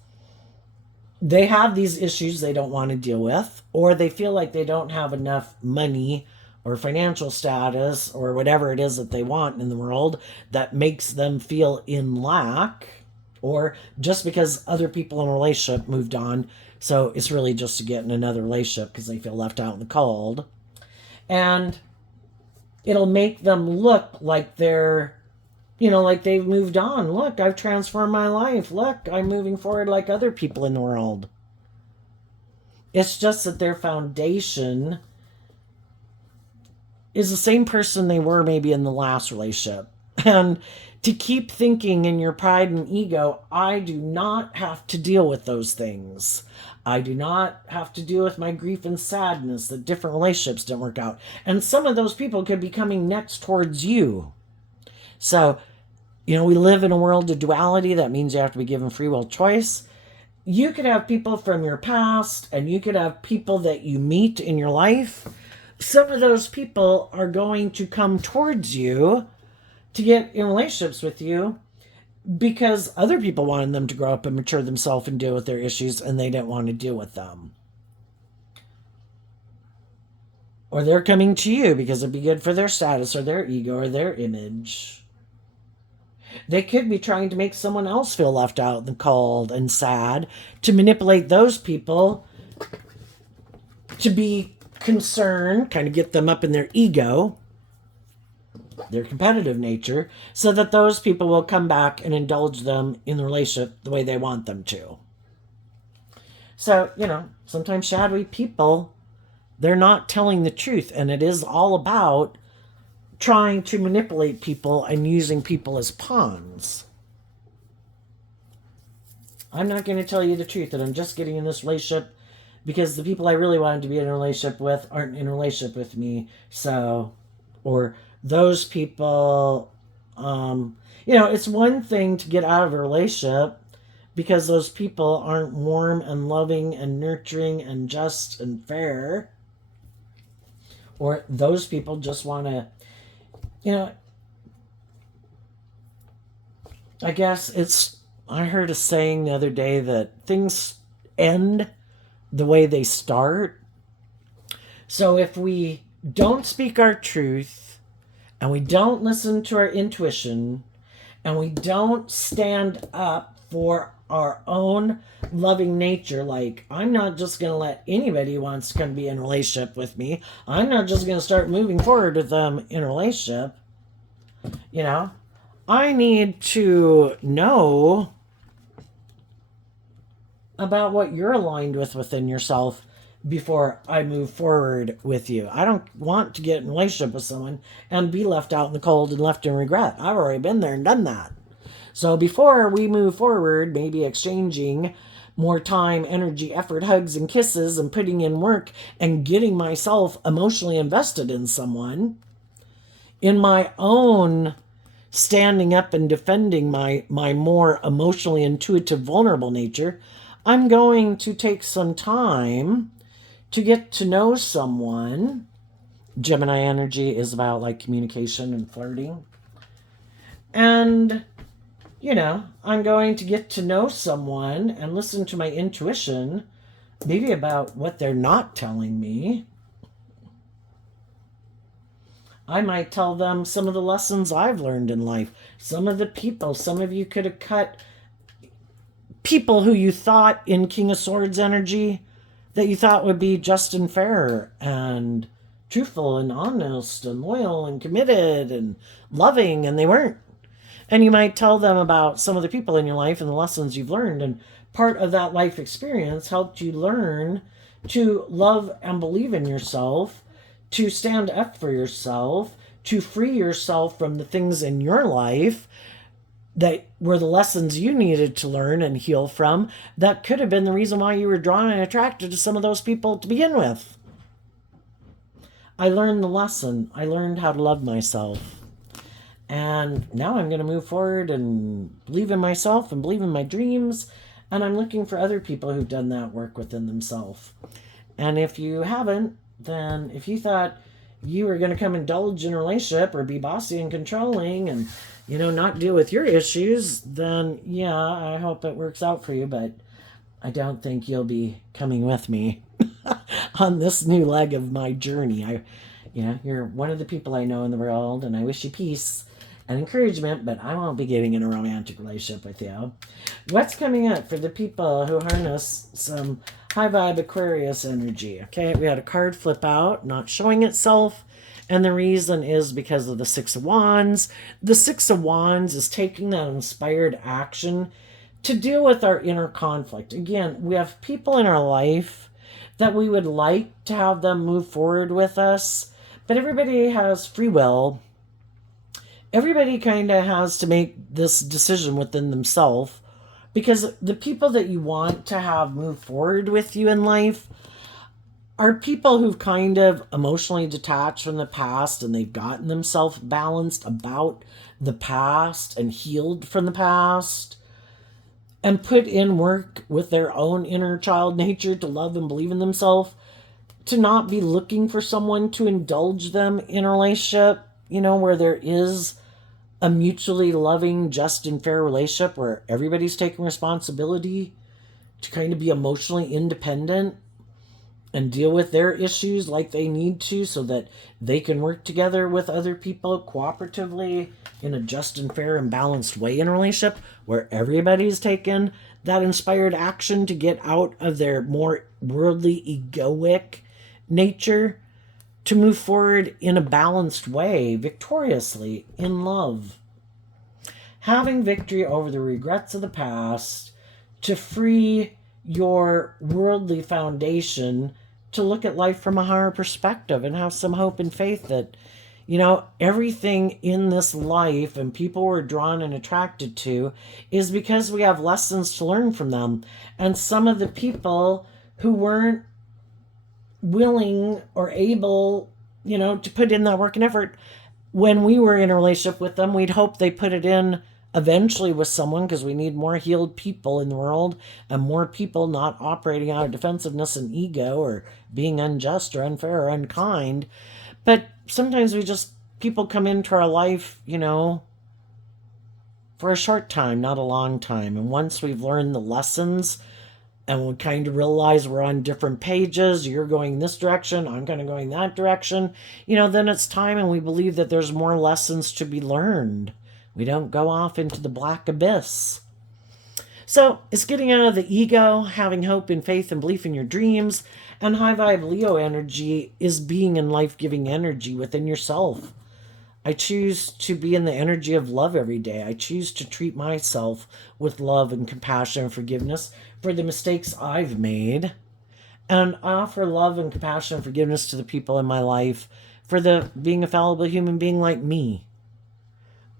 they have these issues they don't want to deal with, or they feel like they don't have enough money or financial status or whatever it is that they want in the world that makes them feel in lack, or just because other people in a relationship moved on. So it's really just to get in another relationship because they feel left out in the cold. And it'll make them look like they're, like they've moved on. Look, I've transformed my life. Look, I'm moving forward like other people in the world. It's just that their foundation is the same person they were maybe in the last relationship. And to keep thinking in your pride and ego, I do not have to deal with those things. I do not have to deal with my grief and sadness that different relationships didn't work out. And some of those people could be coming next towards you. So, we live in a world of duality. That means you have to be given free will choice. You could have people from your past, and you could have people that you meet in your life. Some of those people are going to come towards you to get in relationships with you because other people wanted them to grow up and mature themselves and deal with their issues, and they didn't want to deal with them. Or they're coming to you because it'd be good for their status or their ego or their image. They could be trying to make someone else feel left out and cold and sad to manipulate those people to be concerned, kind of get them up in their ego, their competitive nature, so that those people will come back and indulge them in the relationship the way they want them to. So, sometimes shadowy people, they're not telling the truth, and it is all about trying to manipulate people and using people as pawns. I'm not going to tell you the truth that I'm just getting in this relationship because the people I really wanted to be in a relationship with aren't in a relationship with me. So, or those people, it's one thing to get out of a relationship because those people aren't warm and loving and nurturing and just and fair. Or those people just want to, I guess I heard a saying the other day that things end the way they start. So if we don't speak our truth and we don't listen to our intuition and we don't stand up for our own loving nature, like I'm not just going to let anybody who wants to come be in a relationship with me. I'm not just going to start moving forward with them in a relationship. I need to know about what you're aligned with within yourself before I move forward with you. I don't want to get in a relationship with someone and be left out in the cold and left in regret. I've already been there and done that. So before we move forward, maybe exchanging more time, energy, effort, hugs, and kisses, and putting in work and getting myself emotionally invested in someone, in my own standing up and defending my more emotionally intuitive, vulnerable nature, I'm going to take some time to get to know someone. Gemini energy is about like communication and flirting. And, I'm going to get to know someone and listen to my intuition, maybe about what they're not telling me. I might tell them some of the lessons I've learned in life. Some of the people, some of you could have cut people who you thought in King of Swords energy that you thought would be just and fair and truthful and honest and loyal and committed and loving, and they weren't. And you might tell them about some of the people in your life and the lessons you've learned, and part of that life experience helped you learn to love and believe in yourself, to stand up for yourself, to free yourself from the things in your life that were the lessons you needed to learn and heal from, that could have been the reason why you were drawn and attracted to some of those people to begin with. I learned the lesson. I learned how to love myself. And now I'm going to move forward and believe in myself and believe in my dreams. And I'm looking for other people who've done that work within themselves. And if you haven't, then if you thought you were going to come indulge in a relationship or be bossy and controlling and, not deal with your issues, then yeah, I hope it works out for you. But I don't think you'll be coming with me on this new leg of my journey. You're one of the people I know in the world, and I wish you peace and encouragement, but I won't be getting in a romantic relationship with you. What's coming up for the people who harness some high vibe Aquarius energy? Okay, we had a card flip out, not showing itself, and the reason is because of the Six of Wands. The Six of Wands is taking that inspired action to deal with our inner conflict. Again, we have people in our life that we would like to have them move forward with us, but everybody has free will. Everybody kind of has to make this decision within themselves, because the people that you want to have move forward with you in life are people who've kind of emotionally detached from the past, and they've gotten themselves balanced about the past and healed from the past and put in work with their own inner child nature to love and believe in themselves, to not be looking for someone to indulge them in a relationship, where there is a mutually loving, just and fair relationship where everybody's taking responsibility to kind of be emotionally independent and deal with their issues like they need to, so that they can work together with other people cooperatively in a just and fair and balanced way in a relationship where everybody's taken that inspired action to get out of their more worldly, egoic nature to move forward in a balanced way, victoriously, in love. Having victory over the regrets of the past to free your worldly foundation to look at life from a higher perspective and have some hope and faith that, everything in this life and people we're drawn and attracted to is because we have lessons to learn from them. And some of the people who weren't willing or able, to put in that work and effort, when we were in a relationship with them, we'd hope they put it in eventually with someone, because we need more healed people in the world and more people not operating out of defensiveness and ego or being unjust or unfair or unkind. But sometimes people come into our life, for a short time, not a long time. And once we've learned the lessons and we kind of realize we're on different pages, you're going this direction, I'm kind of going that direction, then it's time, and we believe that there's more lessons to be learned. We don't go off into the black abyss. So it's getting out of the ego, having hope and faith and belief in your dreams. And high vibe Leo energy is being in life-giving energy within yourself. I choose to be in the energy of love every day. I choose to treat myself with love and compassion and forgiveness for the mistakes I've made. And I offer love and compassion and forgiveness to the people in my life for being a fallible human being like me.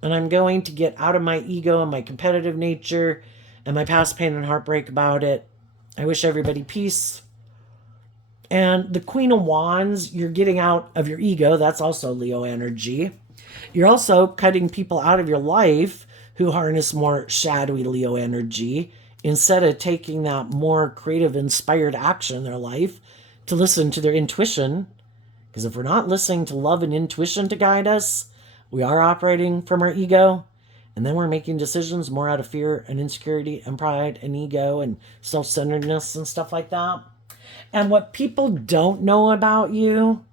And I'm going to get out of my ego and my competitive nature and my past pain and heartbreak about it. I wish everybody peace. And the Queen of Wands, you're getting out of your ego. That's also Leo energy. You're also cutting people out of your life who harness more shadowy Leo energy instead of taking that more creative, inspired action in their life to listen to their intuition. Because if we're not listening to love and intuition to guide us, we are operating from our ego, and then we're making decisions more out of fear and insecurity and pride and ego and self-centeredness and stuff like that. And what people don't know about you,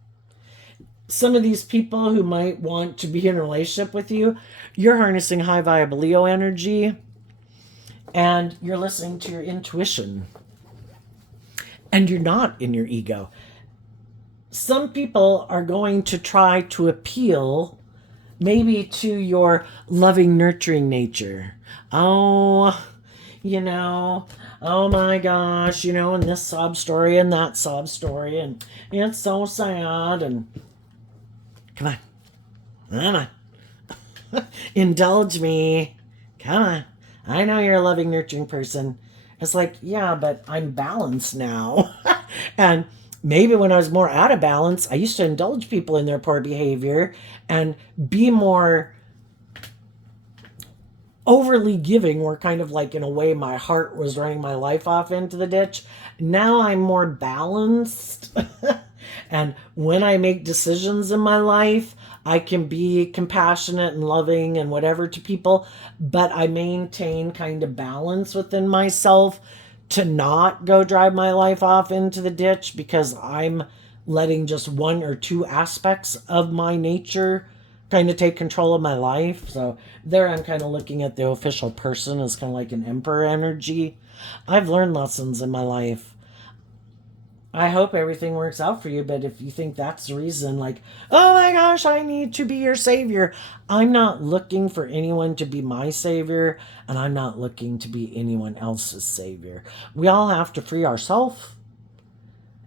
some of these people who might want to be in a relationship with you, you're harnessing high vibe Leo energy, and you're listening to your intuition, and you're not in your ego. Some people are going to try to appeal maybe to your loving, nurturing nature. Oh my gosh, and this sob story and that sob story, and it's so sad, and come on. Indulge me. Come on. I know you're a loving, nurturing person. It's like, yeah, but I'm balanced now. And maybe when I was more out of balance, I used to indulge people in their poor behavior and be more overly giving, where kind of like, in a way, my heart was running my life off into the ditch. Now I'm more balanced. And when I make decisions in my life, I can be compassionate and loving and whatever to people, but I maintain kind of balance within myself to not go drive my life off into the ditch, because I'm letting just one or two aspects of my nature kind of take control of my life. So there I'm kind of looking at the official person as kind of like an emperor energy. I've learned lessons in my life. I hope everything works out for you, but if you think that's the reason, like, oh my gosh, I need to be your savior, I'm not looking for anyone to be my savior, and I'm not looking to be anyone else's savior. We all have to free ourselves,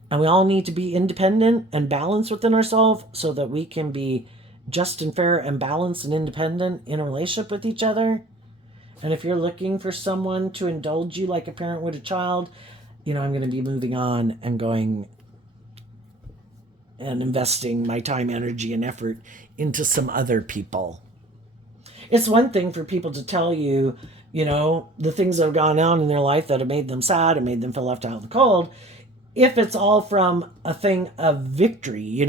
and we all need to be independent and balanced within ourselves so that we can be just and fair and balanced and independent in a relationship with each other. And if you're looking for someone to indulge you like a parent would a child, I'm going to be moving on and going and investing my time, energy, and effort into some other people. It's one thing for people to tell you, the things that have gone on in their life that have made them sad and made them feel left out in the cold, if it's all from a thing of victory,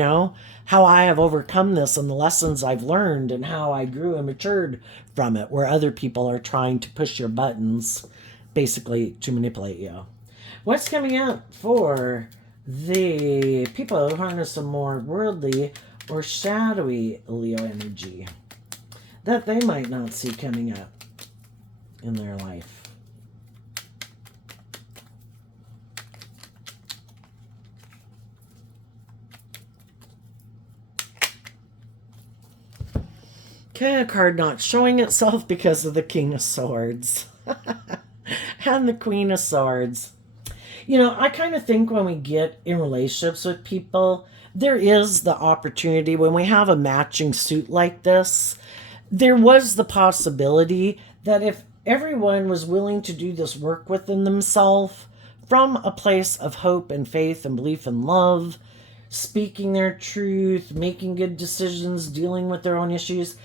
how I have overcome this and the lessons I've learned and how I grew and matured from it, where other people are trying to push your buttons, basically to manipulate you. What's coming up for the people who harness a more worldly or shadowy Leo energy that they might not see coming up in their life? Okay, a card not showing itself because of the King of Swords and the Queen of Swords. You know, I kind of think when we get in relationships with people, there is the opportunity when we have a matching suit like this, there was the possibility that if everyone was willing to do this work within themselves from a place of hope and faith and belief and love, speaking their truth, making good decisions, dealing with their own issues,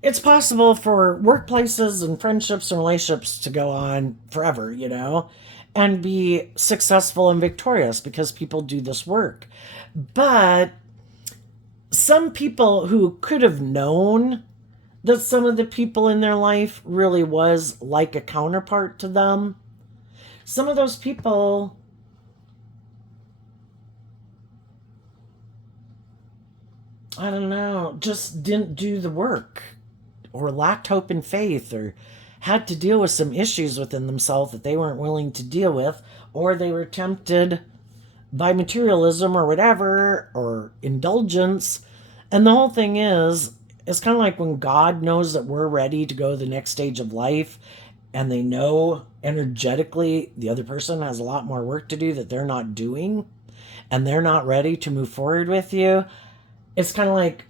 it's possible for workplaces and friendships and relationships to go on forever, you know, and be successful and victorious because people do this work. But some people who could have known that some of the people in their life really was like a counterpart to them, some of those people I don't know, just didn't do the work or lacked hope and faith or had to deal with some issues within themselves that they weren't willing to deal with, or they were tempted by materialism or whatever, or indulgence. And the whole thing is, it's kind of like when God knows that we're ready to go to the next stage of life, and they know energetically the other person has a lot more work to do that they're not doing, and they're not ready to move forward with you. It's kind of like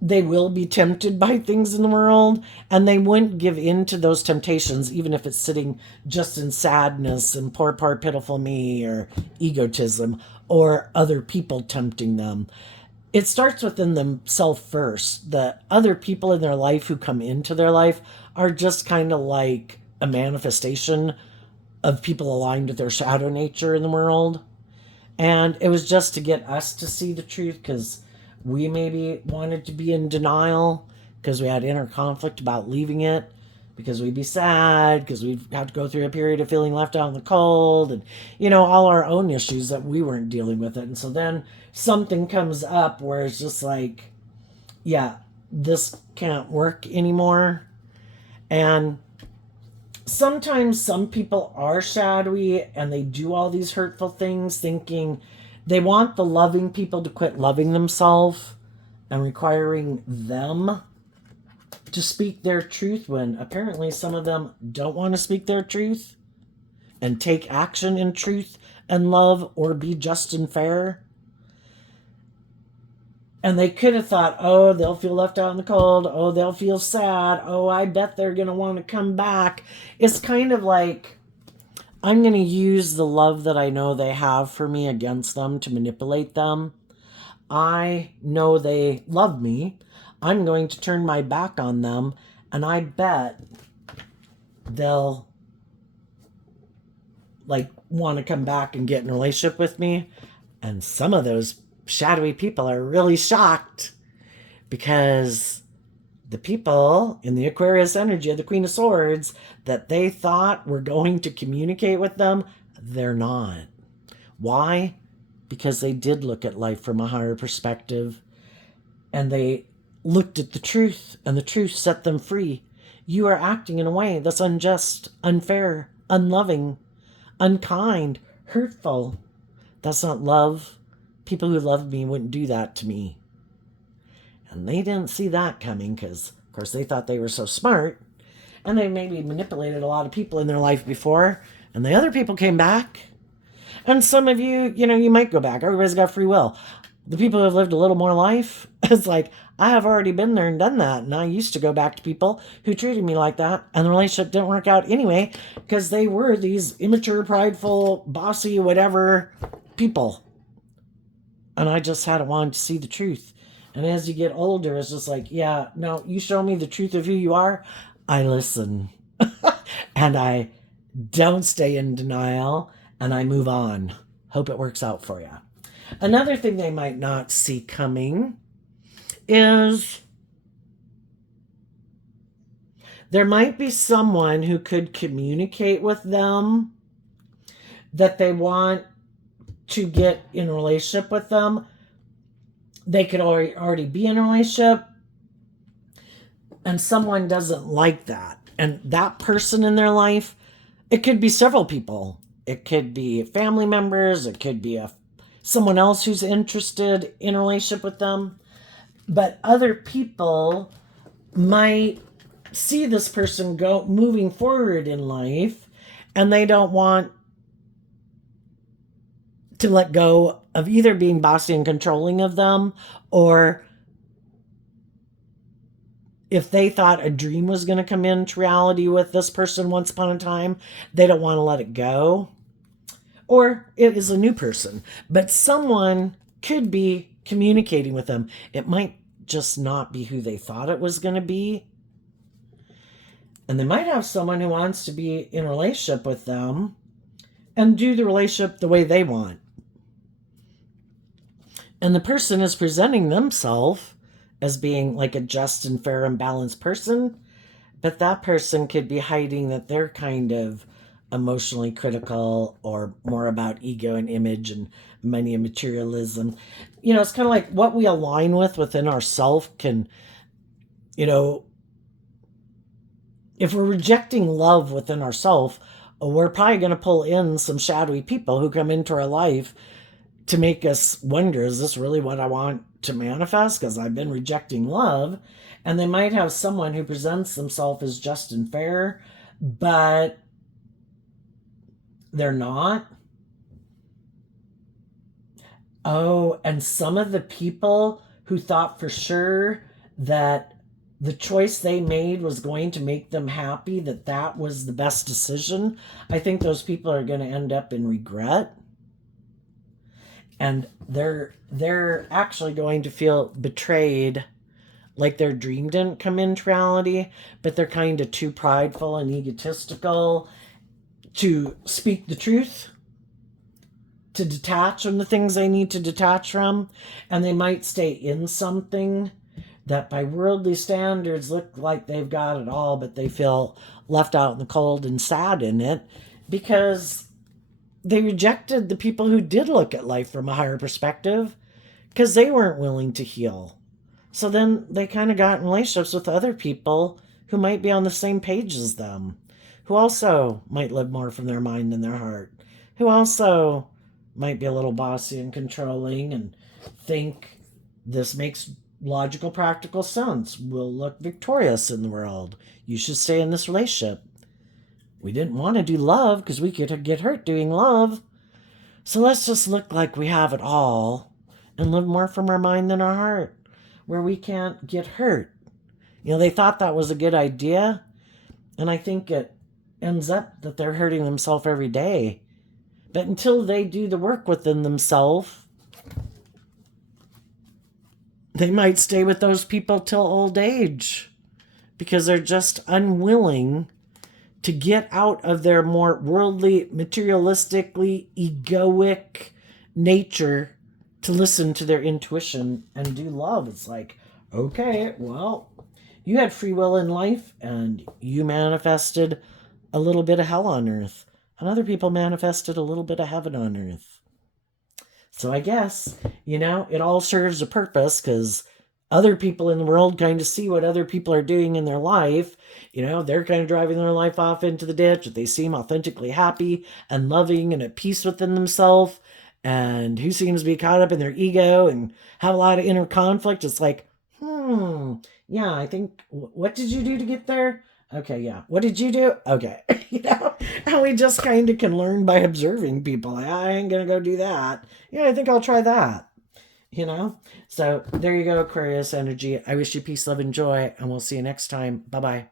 they will be tempted by things in the world, and they wouldn't give in to those temptations, even if it's sitting just in sadness and poor, poor, pitiful me, or egotism, or other people tempting them. It starts within themselves first. The other people in their life who come into their life are just kind of like a manifestation of people aligned with their shadow nature in the world. And it was just to get us to see the truth, because we maybe wanted to be in denial because we had inner conflict about leaving it, because we'd be sad, because we'd have to go through a period of feeling left out in the cold, and, you know, all our own issues that we weren't dealing with it. And so then something comes up where it's just like, yeah, this can't work anymore. And sometimes some people are shadowy and they do all these hurtful things thinking they want the loving people to quit loving themselves and requiring them to speak their truth, when apparently some of them don't want to speak their truth and take action in truth and love or be just and fair. And they could have thought, oh, they'll feel left out in the cold. Oh, they'll feel sad. Oh, I bet they're going to want to come back. It's kind of like, I'm going to use the love that I know they have for me against them to manipulate them. I know they love me. I'm going to turn my back on them. And I bet they'll like want to come back and get in a relationship with me. And some of those shadowy people are really shocked, because the people in the Aquarius energy of the Queen of Swords that they thought were going to communicate with them, they're not. Why? Because they did look at life from a higher perspective, and they looked at the truth, and the truth set them free. You are acting in a way that's unjust, unfair, unloving, unkind, hurtful. That's not love. People who loved me wouldn't do that to me. And they didn't see that coming because, of course, they thought they were so smart. And they maybe manipulated a lot of people in their life before. And the other people came back. And some of you, you know, you might go back. Everybody's got free will. The people who have lived a little more life, it's like, I have already been there and done that. And I used to go back to people who treated me like that. And the relationship didn't work out anyway because they were these immature, prideful, bossy, whatever people. And I just had wanted to see the truth. And as you get older, it's just like, yeah, no, you show me the truth of who you are, I listen. And I don't stay in denial, and I move on. Hope it works out for you. Another thing they might not see coming is there might be someone who could communicate with them that they want to get in a relationship with them. They could already be in a relationship, and someone doesn't like that. And that person in their life, it could be several people. It could be family members. It could be someone else who's interested in a relationship with them. But other people might see this person go moving forward in life, and they don't want to let go of either being bossy and controlling of them, or if they thought a dream was going to come into reality with this person once upon a time, they don't want to let it go. Or it is a new person, but someone could be communicating with them. It might just not be who they thought it was going to be. And they might have someone who wants to be in a relationship with them and do the relationship the way they want. And the person is presenting themselves as being like a just and fair and balanced person, but that person could be hiding that they're kind of emotionally critical or more about ego and image and money and materialism. It's kind of like what we align with within ourself can, if we're rejecting love within ourselves, we're probably going to pull in some shadowy people who come into our life to make us wonder, is this really what I want to manifest? Because I've been rejecting love. And they might have someone who presents themselves as just and fair, but they're not. Oh, and some of the people who thought for sure that the choice they made was going to make them happy, that was the best decision, I think those people are going to end up in regret. And they're actually going to feel betrayed, like their dream didn't come into reality, but they're kind of too prideful and egotistical to speak the truth, to detach from the things they need to detach from. And they might stay in something that by worldly standards look like they've got it all, but they feel left out in the cold and sad in it because they rejected the people who did look at life from a higher perspective because they weren't willing to heal. So then they kind of got in relationships with other people who might be on the same page as them, who also might live more from their mind than their heart, who also might be a little bossy and controlling and think this makes logical, practical sense. We'll look victorious in the world. You should stay in this relationship. We didn't want to do love because we could get hurt doing love. So let's just look like we have it all and live more from our mind than our heart, where we can't get hurt. They thought that was a good idea. And I think it ends up that they're hurting themselves every day. But until they do the work within themselves, they might stay with those people till old age because they're just unwilling to get out of their more worldly, materialistically egoic nature to listen to their intuition and do love. It's like, okay, well, you had free will in life and you manifested a little bit of hell on earth, and other people manifested a little bit of heaven on earth. So I guess, it all serves a purpose because other people in the world kind of see what other people are doing in their life. They're kind of driving their life off into the ditch. They seem authentically happy and loving and at peace within themselves. And who seems to be caught up in their ego and have a lot of inner conflict. It's like, yeah, I think, what did you do to get there? Okay, yeah. What did you do? Okay. And we just kind of can learn by observing people. I ain't going to go do that. Yeah, I think I'll try that. So there you go, Aquarius energy. I wish you peace, love, and joy, and we'll see you next time. Bye-bye.